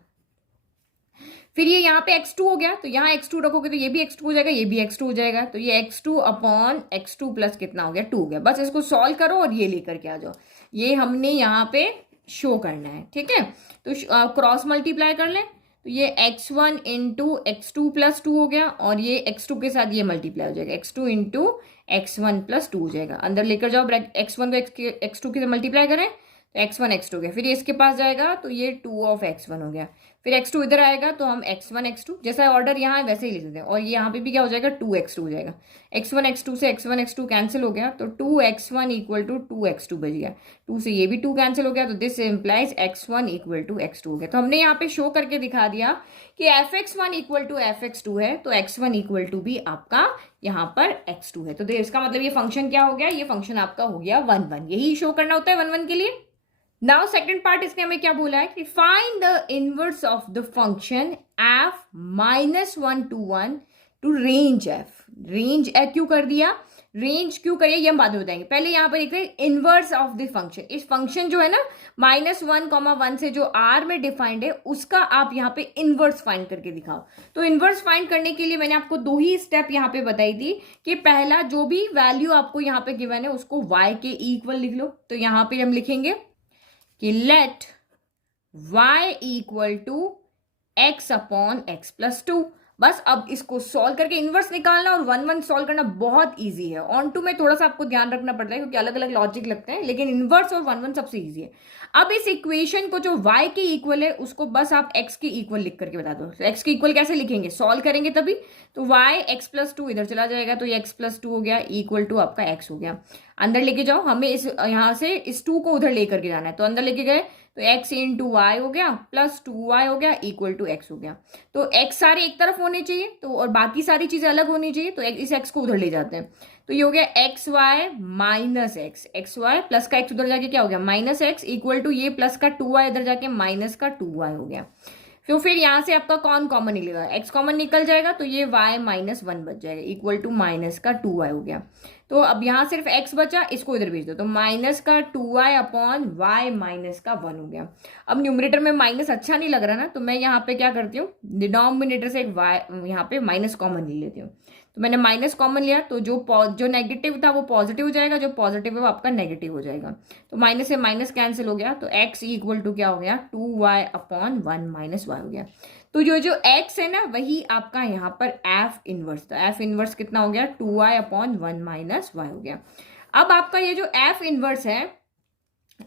फिर ये यहाँ पे x2 हो गया, तो यहाँ x2 रखोगे तो ये भी x2 हो जाएगा, ये भी x2 हो जाएगा, तो ये x2 अपॉन x2 प्लस कितना हो गया 2 हो गया। बस इसको सॉल्व करो और ये लेकर के आ जाओ, ये हमने यहाँ पे शो करना है। ठीक है, तो क्रॉस मल्टीप्लाई कर लें, तो ये x1 इंटू x2 प्लस 2 हो गया और ये x2 के साथ ये मल्टीप्लाई हो जाएगा, x2 इंटू x1 प्लस 2 हो जाएगा। अंदर लेकर जाओ, x1 को x2 के साथ मल्टीप्लाई करें तो x1 x2 हो गया, फिर ये इसके पास जाएगा तो ये 2 ऑफ x1 हो गया, फिर x2 इधर आएगा तो हम x1 x2 जैसा ऑर्डर यहाँ है वैसे ही लिख देते हैं, और ये यहाँ पे भी क्या हो जाएगा 2x2 हो जाएगा। x1 x2 से x1 x2 कैंसिल हो गया, तो 2x1 इक्वल टू 2x2 बच गया, 2 से ये भी 2 कैंसिल हो गया, तो this implies x1 equal to x2 हो गया। तो हमने यहाँ पे शो करके दिखा दिया कि fx1 इक्वल टू fx2 है, तो x1 इक्वल टू भी आपका यहाँ पर x2 है। तो इसका मतलब ये फंक्शन क्या हो गया, ये फंक्शन आपका हो गया 1 1, यही शो करना होता है 1 1 के लिए। नाउ सेकंड पार्ट इसने हमें क्या बोला है कि find the inverse of the function f minus 1 to 1 to range f। Range क्यों कर दिया, रेंज क्यों करिए ये हम बाद में बताएंगे, पहले यहाँ पर देखते हैं इनवर्स ऑफ द फंक्शन। इस फंक्शन जो है ना -1, 1 से जो r में डिफाइंड है उसका आप यहाँ पे इनवर्स फाइंड करके दिखाओ। तो इनवर्स फाइंड करने के लिए मैंने आपको दो ही स्टेप यहाँ पे बताई थी कि पहला जो भी वैल्यू आपको यहाँ पे गिवन है उसको y के इक्वल लिख लो, तो यहाँ पे हम लिखेंगे कि let y equal to x upon x plus 2। बस अब इसको सॉल्व करके इनवर्स निकालना और 1 1 सॉल्व करना बहुत इजी है। ऑन टू में थोड़ा सा आपको ध्यान रखना पड़ता है क्योंकि अलग अलग लॉजिक लगते हैं, लेकिन इनवर्स और 1 1 सबसे इजी है। अब इस इक्वेशन को जो y के इक्वल है उसको बस आप x के इक्वल लिख करके बता दो। x के इक्वल कैसे लिखेंगे, सॉल्व करेंगे तभी, तो y x प्लस 2 इधर चला जाएगा तो ये x प्लस 2 हो गया इक्वल टू आपका x हो गया। अंदर लेके जाओ, हमें इस यहाँ से इस 2 को उधर लेकर के जाना है, तो अंदर लेके गए तो x इंटू वाई हो गया प्लस 2y हो गया इक्वल टू x हो गया। तो x सारे एक तरफ होने चाहिए तो और बाकी सारी चीजें अलग होनी चाहिए, तो इस x को उधर ले जाते हैं, तो ये हो गया x y minus x, x y plus का x उधर जाके क्या हो गया माइनस एक्स इक्वल टू ये प्लस का 2y इधर जाके माइनस का 2y हो गया। फिर यहाँ से आपका कौन कॉमन निकलेगा, x कॉमन निकल जाएगा तो ये y माइनस 1 बच जाएगा इक्वल टू माइनस का 2y हो गया। तो अब यहाँ सिर्फ x बचा, इसको इधर भेज दो, तो माइनस का 2y अपॉन y माइनस का 1 हो गया। अब न्यूमरेटर में माइनस अच्छा नहीं लग रहा ना, तो मैं यहाँ पे क्या करती हूँ डिनोमिनेटर से एक y यहाँ पे माइनस कॉमन ले लेती हूँ, तो मैंने माइनस कॉमन लिया तो जो नेगेटिव था वो पॉजिटिव हो जाएगा, जो पॉजिटिव है वो आपका नेगेटिव हो जाएगा, तो माइनस से माइनस कैंसिल हो गया, तो x इक्वल टू क्या हो गया 2y अपॉन 1 माइनस y हो गया। तो जो x है ना वही आपका यहाँ पर f इनवर्स था, f इनवर्स कितना हो गया 2y अपॉन 1 माइनस y हो गया। अब आपका ये जो f इनवर्स है,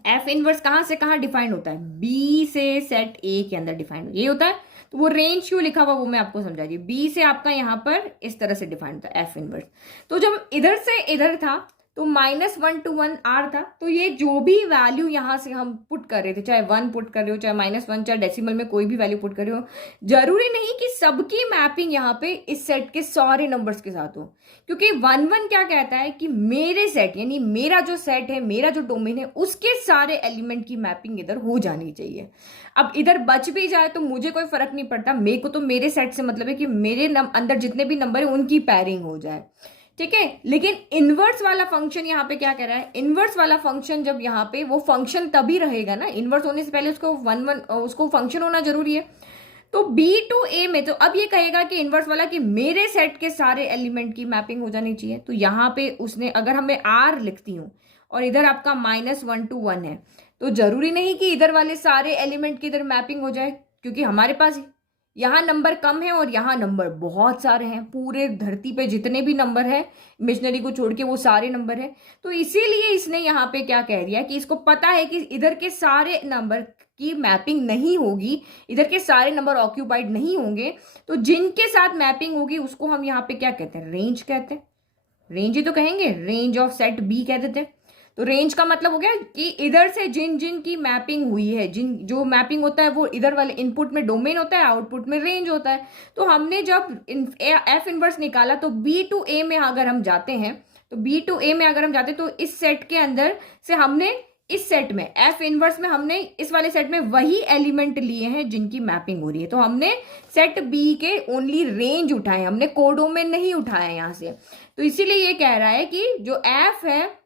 f इनवर्स कहाँ से कहाँ डिफाइंड होता है, b से सेट a के अंदर डिफाइंड ये होता है। तो वो रेंज क्यों लिखा हुआ वो मैं आपको समझा दी, बी से आपका यहाँ पर इस तरह से डिफाइंड होता है एफ इनवर्स। तो जब इधर से इधर था तो -1 to 1 r था, तो ये जो भी वैल्यू यहाँ से हम पुट कर रहे थे, चाहे 1 पुट कर रहे हो, चाहे -1, चाहे डेसिमल में कोई भी वैल्यू पुट कर रहे हो, जरूरी नहीं कि सबकी मैपिंग यहाँ पे इस सेट के सारे नंबर्स के साथ हो, क्योंकि 1 1 क्या कहता है कि मेरे सेट यानी मेरा जो सेट है, मेरा जो डोमेन है, उसके सारे एलिमेंट की मैपिंग इधर हो जानी चाहिए। अब इधर बच भी जाए तो मुझे कोई फर्क नहीं पड़ता, मेरे को तो मेरे सेट से मतलब है कि मेरे अंदर जितने भी नंबर है उनकी पैरिंग हो जाए, ठीक है। लेकिन इनवर्स वाला फंक्शन यहाँ पे क्या कह रहा है, इनवर्स वाला फंक्शन जब यहाँ पे वो फंक्शन तभी रहेगा ना, इनवर्स होने से पहले उसको फंक्शन होना जरूरी है। तो b टू a में तो अब ये कहेगा कि इनवर्स वाला कि मेरे सेट के सारे एलिमेंट की मैपिंग हो जानी चाहिए, तो यहाँ पे उसने अगर हमें r लिखती हूँ और इधर आपका -1 to 1 है, तो जरूरी नहीं कि इधर वाले सारे एलिमेंट की इधर मैपिंग हो जाए, क्योंकि हमारे पास यहाँ नंबर कम है और यहाँ नंबर बहुत सारे हैं, पूरे धरती पे जितने भी नंबर है इमेजिनरी को छोड़ के वो सारे नंबर है। तो इसीलिए इसने यहाँ पे क्या कह दिया कि इसको पता है कि इधर के सारे नंबर की मैपिंग नहीं होगी, इधर के सारे नंबर ऑक्यूपाइड नहीं होंगे, तो जिनके साथ मैपिंग होगी उसको हम यहाँ पे क्या कहते हैं, रेंज कहते हैं। रेंज ही तो कहेंगे, रेंज ऑफ सेट बी कह देते हैं। तो रेंज का मतलब हो गया कि इधर से जिन जिन की मैपिंग हुई है, जिन जो मैपिंग होता है वो इधर वाले इनपुट में डोमेन होता है, आउटपुट में रेंज होता है। तो हमने जब एफ इनवर्स निकाला तो बी टू ए में अगर हम जाते हैं, तो बी टू ए में अगर हम जाते हैं तो इस सेट के अंदर से हमने इस सेट में एफ इनवर्स में हमने इस वाले सेट में वही एलिमेंट लिए हैं जिनकी मैपिंग हो रही है। तो हमने सेट बी के ओनली रेंज उठाए, हमने कोडोमेन नहीं उठाया यहां से। तो इसीलिए ये कह रहा है कि जो एफ है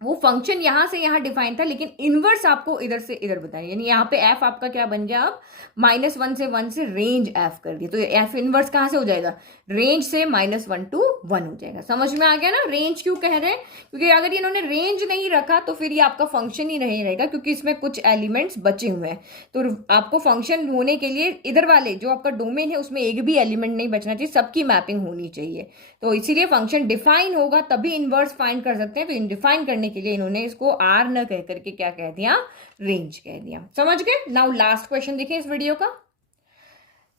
वो फंक्शन यहां से यहां डिफाइन था, लेकिन इनवर्स आपको इधर से इधर बताया, यानी यहाँ पे एफ आपका क्या बन गया, अब -1 से 1 से रेंज एफ कर दिया। तो एफ इनवर्स कहां से हो जाएगा, रेंज से -1 to 1 हो जाएगा। समझ में आ गया ना रेंज क्यों कह रहे हैं, क्योंकि अगर इन्होंने रेंज नहीं रखा तो फिर ये आपका फंक्शन ही नहीं रहेगा, क्योंकि इसमें कुछ एलिमेंट्स बचे हुए हैं। तो आपको फंक्शन होने के लिए इधर वाले जो आपका डोमेन है उसमें एक भी एलिमेंट नहीं बचना चाहिए, सबकी मैपिंग होनी चाहिए। तो इसीलिए फंक्शन डिफाइन होगा तभी इनवर्स फाइंड कर सकते हैं। तो डिफाइन करने के लिए इन्होंने इसको आर न कह करके क्या कह दिया, रेंज कह दिया। समझ गए। नाउ लास्ट क्वेश्चन देखें इस वीडियो का।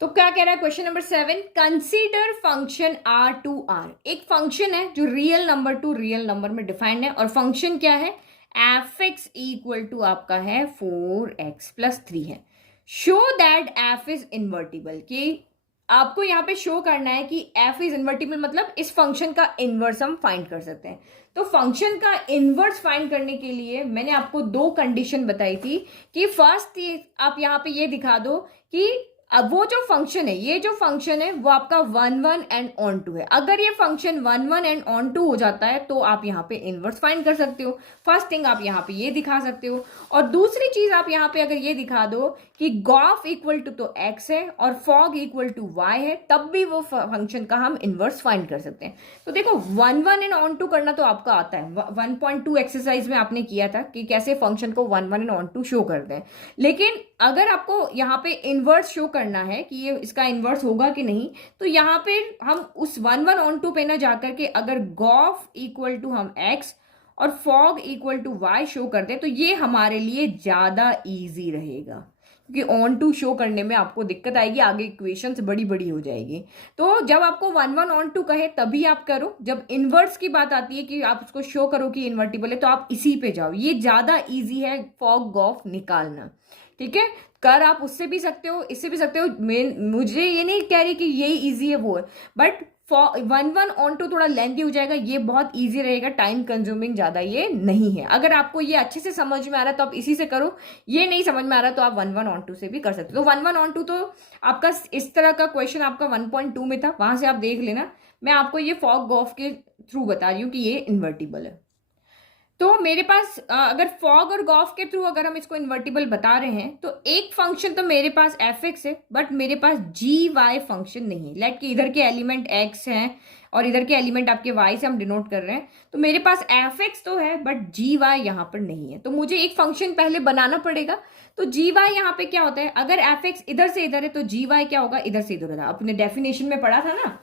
तो क्या कह रहा है question number 7, consider function R to R. एक फंक्शन है जो real number to real number में डिफाइंड है, और फंक्शन क्या है, एफ एक्स इक्वल टू आपका है 4x + 3 है। Show that F is invertible, कि आपको यहाँ पे शो करना है कि एफ इज इन्वर्टिबल, मतलब इस फंक्शन का इनवर्स हम फाइंड कर सकते हैं। तो फंक्शन का इनवर्स फाइंड करने के लिए मैंने आपको 2 कंडीशन बताई थी कि फर्स्ट आप यहाँ पे ये दिखा दो कि अब वो जो फंक्शन है, ये जो फंक्शन है वो आपका 1 1 एंड ऑन टू है। अगर ये फंक्शन 1 1 एंड ऑन टू हो जाता है तो आप यहाँ पे इनवर्स फाइंड कर सकते हो। फर्स्ट थिंग आप यहाँ पे ये दिखा सकते हो, और दूसरी चीज आप यहाँ पे अगर ये दिखा दो कि गॉफ इक्वल टू तो x है और फॉग इक्वल टू y है, तब भी वो फंक्शन का हम इनवर्स फाइंड कर सकते हैं। तो देखो 1 1 एंड ऑन टू करना तो आपका आता है, 1.2 एक्सरसाइज में आपने किया था कि कैसे फंक्शन को 1 1 एंड ऑन टू शो करते हैं। लेकिन अगर आपको यहाँ पे इनवर्स शो करना है कि ये इसका इनवर्स होगा कि नहीं, तो यहाँ पे हम उस 1 1 ऑन टू पे ना जाकर के अगर गॉफ इक्वल टू हम x और f o g equal to y show कर दें तो ये हमारे लिए ज्यादा इजी रहेगा, क्योंकि ऑन टू शो करने में आपको दिक्कत आएगी, आगे इक्वेशंस बड़ी बड़ी हो जाएगी। तो जब आपको 1 1 ऑन टू कहे तभी आप करो, जब इनवर्स की बात आती है कि आप उसको शो करो कि इन्वर्टिबल है तो आप इसी पे जाओ, ये ज्यादा इजी है फॉग गॉफ निकालना। ठीक है, कर आप उससे भी सकते हो, इससे भी सकते हो। मुझे ये नहीं कह रही कि यही इजी है वो है, बट 1 1 ऑन टू थोड़ा लेंथी हो जाएगा, ये बहुत इजी रहेगा, टाइम कंज्यूमिंग ज्यादा ये नहीं है। अगर आपको ये अच्छे से समझ में आ रहा है तो आप इसी से करो, ये नहीं समझ में आ रहा तो आप 1 1 ऑन टू से भी कर सकते हो। तो 1 1 ऑन टू तो आपका इस तरह का क्वेश्चन आपका 1.2 में था, वहां से आप देख लेना। मैं आपको ये फॉग गॉफ के थ्रू बता रही हूँ कि ये इन्वर्टिबल है। तो मेरे पास अगर फॉग और गॉफ के थ्रू अगर हम इसको इन्वर्टिबल बता रहे हैं तो एक फंक्शन तो मेरे पास एफ एक्स है, बट मेरे पास जी वाई फंक्शन नहीं है। लेट कि इधर के एलिमेंट एक्स हैं और इधर के एलिमेंट आपके वाई से हम डिनोट कर रहे हैं, तो मेरे पास एफ एक्स तो है बट जी वाई यहाँ पर नहीं है। तो मुझे एक फंक्शन पहले बनाना पड़ेगा। तो जी वाई यहाँ पे क्या होता है, अगर एफ एक्स इधर से इधर है तो जी वाई क्या होगा, इधर से इधर होगा। अपने डेफिनेशन में पढ़ा था ना,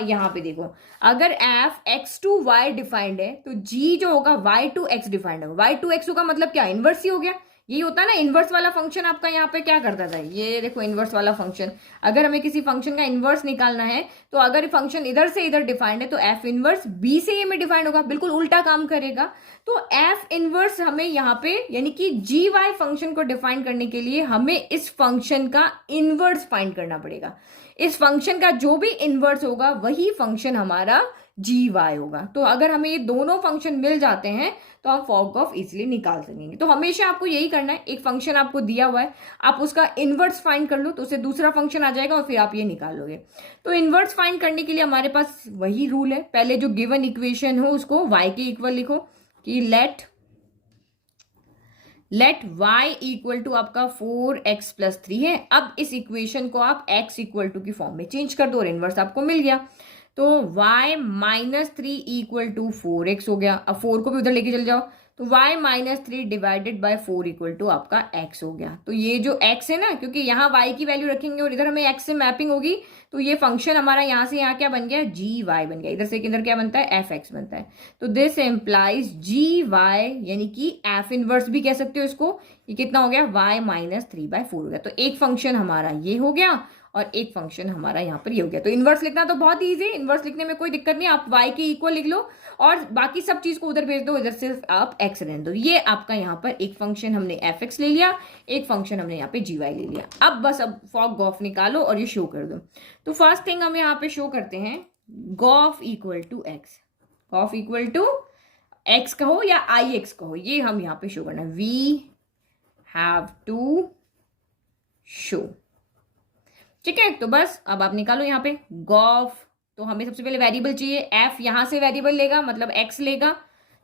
यहाँ पे देखो, अगर f x to y defined है तो जी जो होगा वाई टू एक्स डिफाइंड होगा। वाई टू एक्स होगा मतलब क्या, इनवर्स ही हो गया। यही होता है ना, इनवर्स वाला फंक्शन आपका यहाँ पे क्या करता था, ये देखो इनवर्स वाला फंक्शन। अगर हमें किसी फंक्शन का इनवर्स निकालना है तो अगर फंक्शन इधर से इधर डिफाइंड है तो एफ इनवर्स बी से ए में डिफाइंड होगा, बिल्कुल उल्टा काम करेगा। तो एफ इनवर्स हमें यहाँ पे यानी कि जी वाई फंक्शन को डिफाइन करने के लिए हमें इस फंक्शन का इनवर्स फाइंड करना पड़ेगा। इस फंक्शन का जो भी इनवर्स होगा वही फंक्शन हमारा जी वाई होगा। तो अगर हमें ये दोनों फंक्शन मिल जाते हैं तो हम फॉग ऑफ इजिली निकाल सकेंगे। तो हमेशा आपको यही करना है, एक फंक्शन आपको दिया हुआ है, आप उसका इनवर्स फाइंड कर लो तो उससे दूसरा फंक्शन आ जाएगा और फिर आप ये निकाल लोगे। तो इनवर्स फाइंड करने के लिए हमारे पास वही रूल है, पहले जो गिवन इक्वेशन हो उसको y के इक्वल लिखो कि लेट y इक्वल टू आपका 4x + 3 है। अब इस इक्वेशन को आप x इक्वल टू की फॉर्म में चेंज कर दो और इनवर्स आपको मिल गया। तो y - 3 इक्वल टू 4x हो गया। अब 4 को भी उधर लेके चल जाओ तो y - 3 divided by 4 equal to आपका x हो गया। तो ये जो x है ना, क्योंकि यहाँ y की वैल्यू रखेंगे और इधर हमें x से मैपिंग होगी, तो ये फंक्शन हमारा यहाँ से यहाँ क्या बन गया, जी वाई बन गया। इधर से इधर क्या बनता है, एफ एक्स बनता है। तो दिस एम्प्लाइज जी वाई, यानी कि एफ इनवर्स भी कह सकते हो इसको। ये कितना हो गया, y - 3/4 हो गया। तो एक फंक्शन हमारा ये हो गया और एक फंक्शन हमारा यहाँ पर ये हो गया। तो इन्वर्स लिखना तो बहुत ईजी है, इन्वर्स लिखने में कोई दिक्कत नहीं, आप y के इक्वल लिख लो और बाकी सब चीज को उधर भेज दो, इधर सिर्फ आप x रहने दो। ये आपका यहाँ पर एक फंक्शन हमने fx ले लिया, एक फंक्शन हमने यहाँ पे gy ले लिया। अब बस अब फॉग गॉफ निकालो और ये शो कर दो। तो फर्स्ट थिंग हम यहाँ पे शो करते हैं g o f equal to x, g o f equal to x कहो या आई एक्स कहो, ये हम यहाँ पे शो करना है। वी हैव टू शो, ठीक है। तो बस अब आप निकालो यहाँ पे गॉफ। तो हमें सबसे पहले वेरिएबल चाहिए, एफ यहां से वेरिएबल लेगा मतलब एक्स लेगा,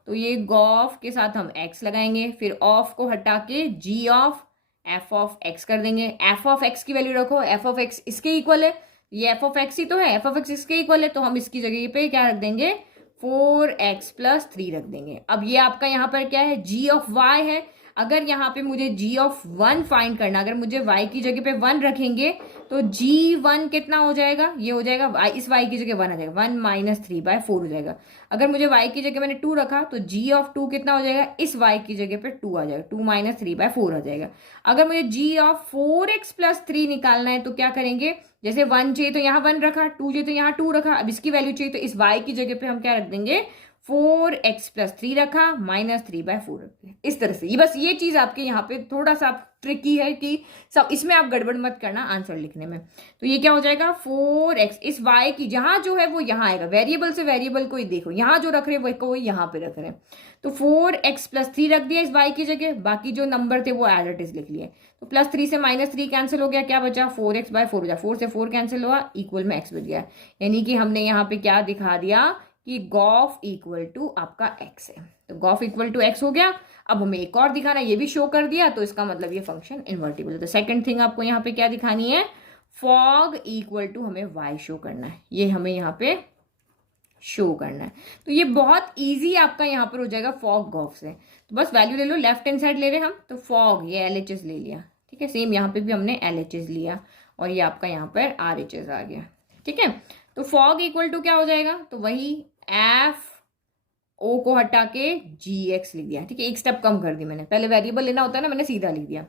तो ये गॉफ के साथ हम एक्स लगाएंगे, फिर ऑफ को हटा के जी ऑफ एफ ऑफ एक्स कर देंगे। एफ ऑफ एक्स की वैल्यू रखो, एफ ऑफ एक्स इसके इक्वल है, ये एफ ऑफ एक्स ही तो है, एफ ऑफ एक्स इसके इक्वल है, तो हम इसकी जगह पे क्या रख देंगे 4x + 3 रख देंगे। अब ये आपका यहाँ पर क्या है g ऑफ y है। अगर यहाँ पे मुझे g ऑफ 1 फाइंड करना, अगर मुझे y की जगह पे 1 रखेंगे तो g1 कितना हो जाएगा, ये हो जाएगा y, इस y की जगह 1 आ जाएगा, 1 - 3/4 हो जाएगा। अगर मुझे y की जगह मैंने 2 रखा तो g ऑफ 2 कितना हो जाएगा, इस y की जगह पे 2 आ जाएगा, 2 - 3/4 आ जाएगा। अगर मुझे g ऑफ 4x + 3 निकालना है तो क्या करेंगे, जैसे 1 चाहिए तो यहाँ 1 रखा, 2 चाहिए तो यहाँ 2 रखा, अब इसकी वैल्यू चाहिए तो इस y की जगह पे हम क्या रख देंगे 4x + 3 रखा, -3/4 रख दिया। इस तरह से ये बस ये चीज आपके यहाँ पे थोड़ा सा ट्रिकी है कि सब इसमें आप गड़बड़ मत करना आंसर लिखने में। तो ये क्या हो जाएगा 4x, इस y की जहां जो है वो यहाँ आएगा, वेरिएबल से वेरिएबल को ही देखो, यहाँ जो रख रहे हैं वो यहाँ पे रख रहे हैं। तो 4x + 3 रख दिया इस y की जगह, बाकी जो नंबर थे वो एज इट इज लिख लिए। तो +3 से -3 कैंसिल हो गया, क्या बचा 4x/4 हो जाए, 4 से 4 कैंसिल हुआ, इक्वल में x बच गया। यानी कि हमने यहाँ पे क्या दिखा दिया कि गॉफ इक्वल टू आपका x है। तो गॉफ इक्वल टू x हो गया। अब हमें एक और दिखाना, ये भी शो कर दिया, तो इसका मतलब ये फंक्शन इन्वर्टिबल है। तो सेकंड थिंग आपको यहाँ पे क्या दिखानी है, फॉग इक्वल टू हमें y शो करना है, ये हमें यहाँ पे शो करना है। तो ये बहुत इजी आपका यहाँ पर हो जाएगा फॉग गॉफ से। तो बस वैल्यू ले लो, लेफ्ट हैंड साइड ले रहे हैं हम, तो फॉग ये LHS ले लिया, ठीक है। सेम यहाँ पे भी हमने LHS लिया और ये आपका यहाँ पर RHS आ गया, ठीक है। तो फॉग इक्वल टू क्या हो जाएगा, तो वही एफ ओ को हटा के gx लिख दिया, ठीक है। एक स्टेप कम कर दी मैंने, पहले वेरिएबल लेना होता है ना, मैंने सीधा लिख दिया।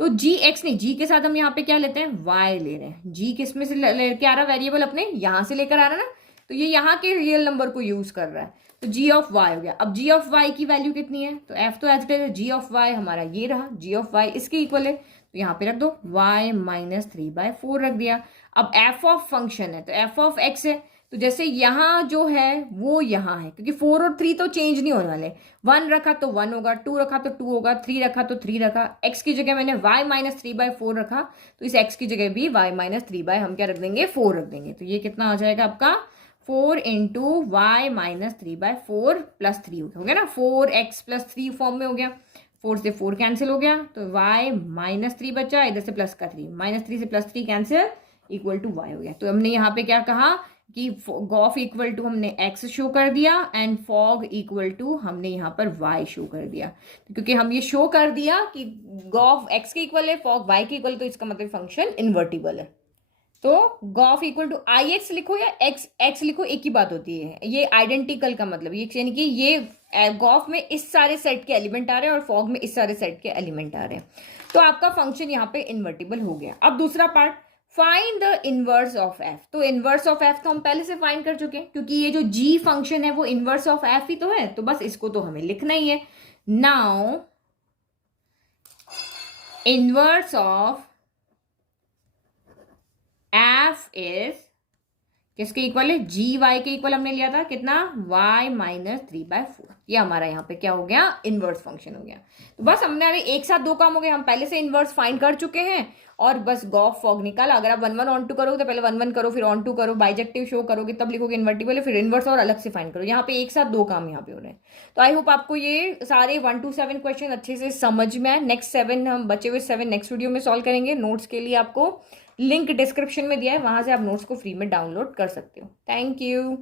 तो gx नहीं, g के साथ हम यहाँ पे क्या लेते हैं y ले रहे हैं। g किस में से लेके आ रहा है, वेरिएबल अपने यहाँ से लेकर आ रहा है ना, तो ये यहाँ के रियल नंबर को यूज कर रहा है, तो g ऑफ y हो गया। अब g ऑफ y की वैल्यू कितनी है, तो f तो as it is, g of y हमारा ये रहा, g ऑफ y इसके इक्वल है, तो यहाँ पे रख दो y - 3/4 रख दिया। अब f ऑफ फंक्शन है तो f ऑफ x है, तो जैसे यहाँ जो है वो यहाँ है, क्योंकि 4 और 3 तो चेंज नहीं होने वाले, 1 रखा तो 1 होगा, 2 रखा तो 2 होगा, 3 रखा तो 3 रखा। x की जगह मैंने y - 3/4 रखा, तो इस x की जगह भी y - 3 हम क्या रख देंगे 4 रख देंगे। तो ये कितना हो जाएगा आपका 4 × y - 3/4 + 3 हो गया ना, 4x + 3 फॉर्म में हो गया, 4 से 4 कैंसिल हो गया, तो y - 3 बचा, इधर से प्लस का 3, -3 से +3 कैंसिल, इक्वल टू y हो गया। तो हमने यहाँ पे क्या कहा कि गॉफ इक्वल टू हमने x शो कर दिया एंड फॉग इक्वल टू हमने यहाँ पर y शो कर दिया। तो क्योंकि हम ये शो कर दिया कि गॉफ x के इक्वल है, फॉग y के इक्वल, तो इसका मतलब फंक्शन इन्वर्टिबल है। तो गॉफ इक्वल टू ix लिखो या x लिखो, एक ही बात होती है। ये आइडेंटिकल का मतलब ये, यानी कि ये गॉफ में इस सारे सेट के एलिमेंट आ रहे हैं और फॉग में इस सारे सेट के एलिमेंट आ रहे हैं, तो आपका फंक्शन यहाँ पे इन्वर्टिबल हो गया। अब दूसरा part, find the inverse of f। तो इनवर्स ऑफ f तो हम पहले से फाइंड कर चुके हैं, क्योंकि ये जो g फंक्शन है वो इनवर्स ऑफ f ही तो है, तो बस इसको तो हमें लिखना ही है। Now inverse of f is किसके इक्वल है, gy के इक्वल हमने लिया था, कितना y - 3/4। ये हमारा यहाँ पे क्या हो गया, इनवर्स फंक्शन हो गया। तो बस हमने एक साथ दो काम हो गए, हम पहले से इनवर्स फाइंड कर चुके हैं और बस गॉफ फॉग निकाला। अगर आप 1 1 ऑन टू करोगे तो पहले 1 1 करो, फिर ऑन टू करो, बाइजेक्टिव शो करोगे, तब लिखोगे इन्वर्टिबल है, फिर इनवर्स और अलग से फाइंड करो। यहाँ पे एक साथ दो काम यहाँ पे हो रहे हैं। तो आई होप आपको ये सारे 1 to 7 क्वेश्चन अच्छे से समझ में आए। नेक्स्ट 7 हम बचे हुए 7 नेक्स्ट वीडियो में सॉल्व करेंगे। नोट्स के लिए आपको लिंक डिस्क्रिप्शन में दिया है, वहां से आप नोट्स को फ्री में डाउनलोड कर सकते हो। Thank you.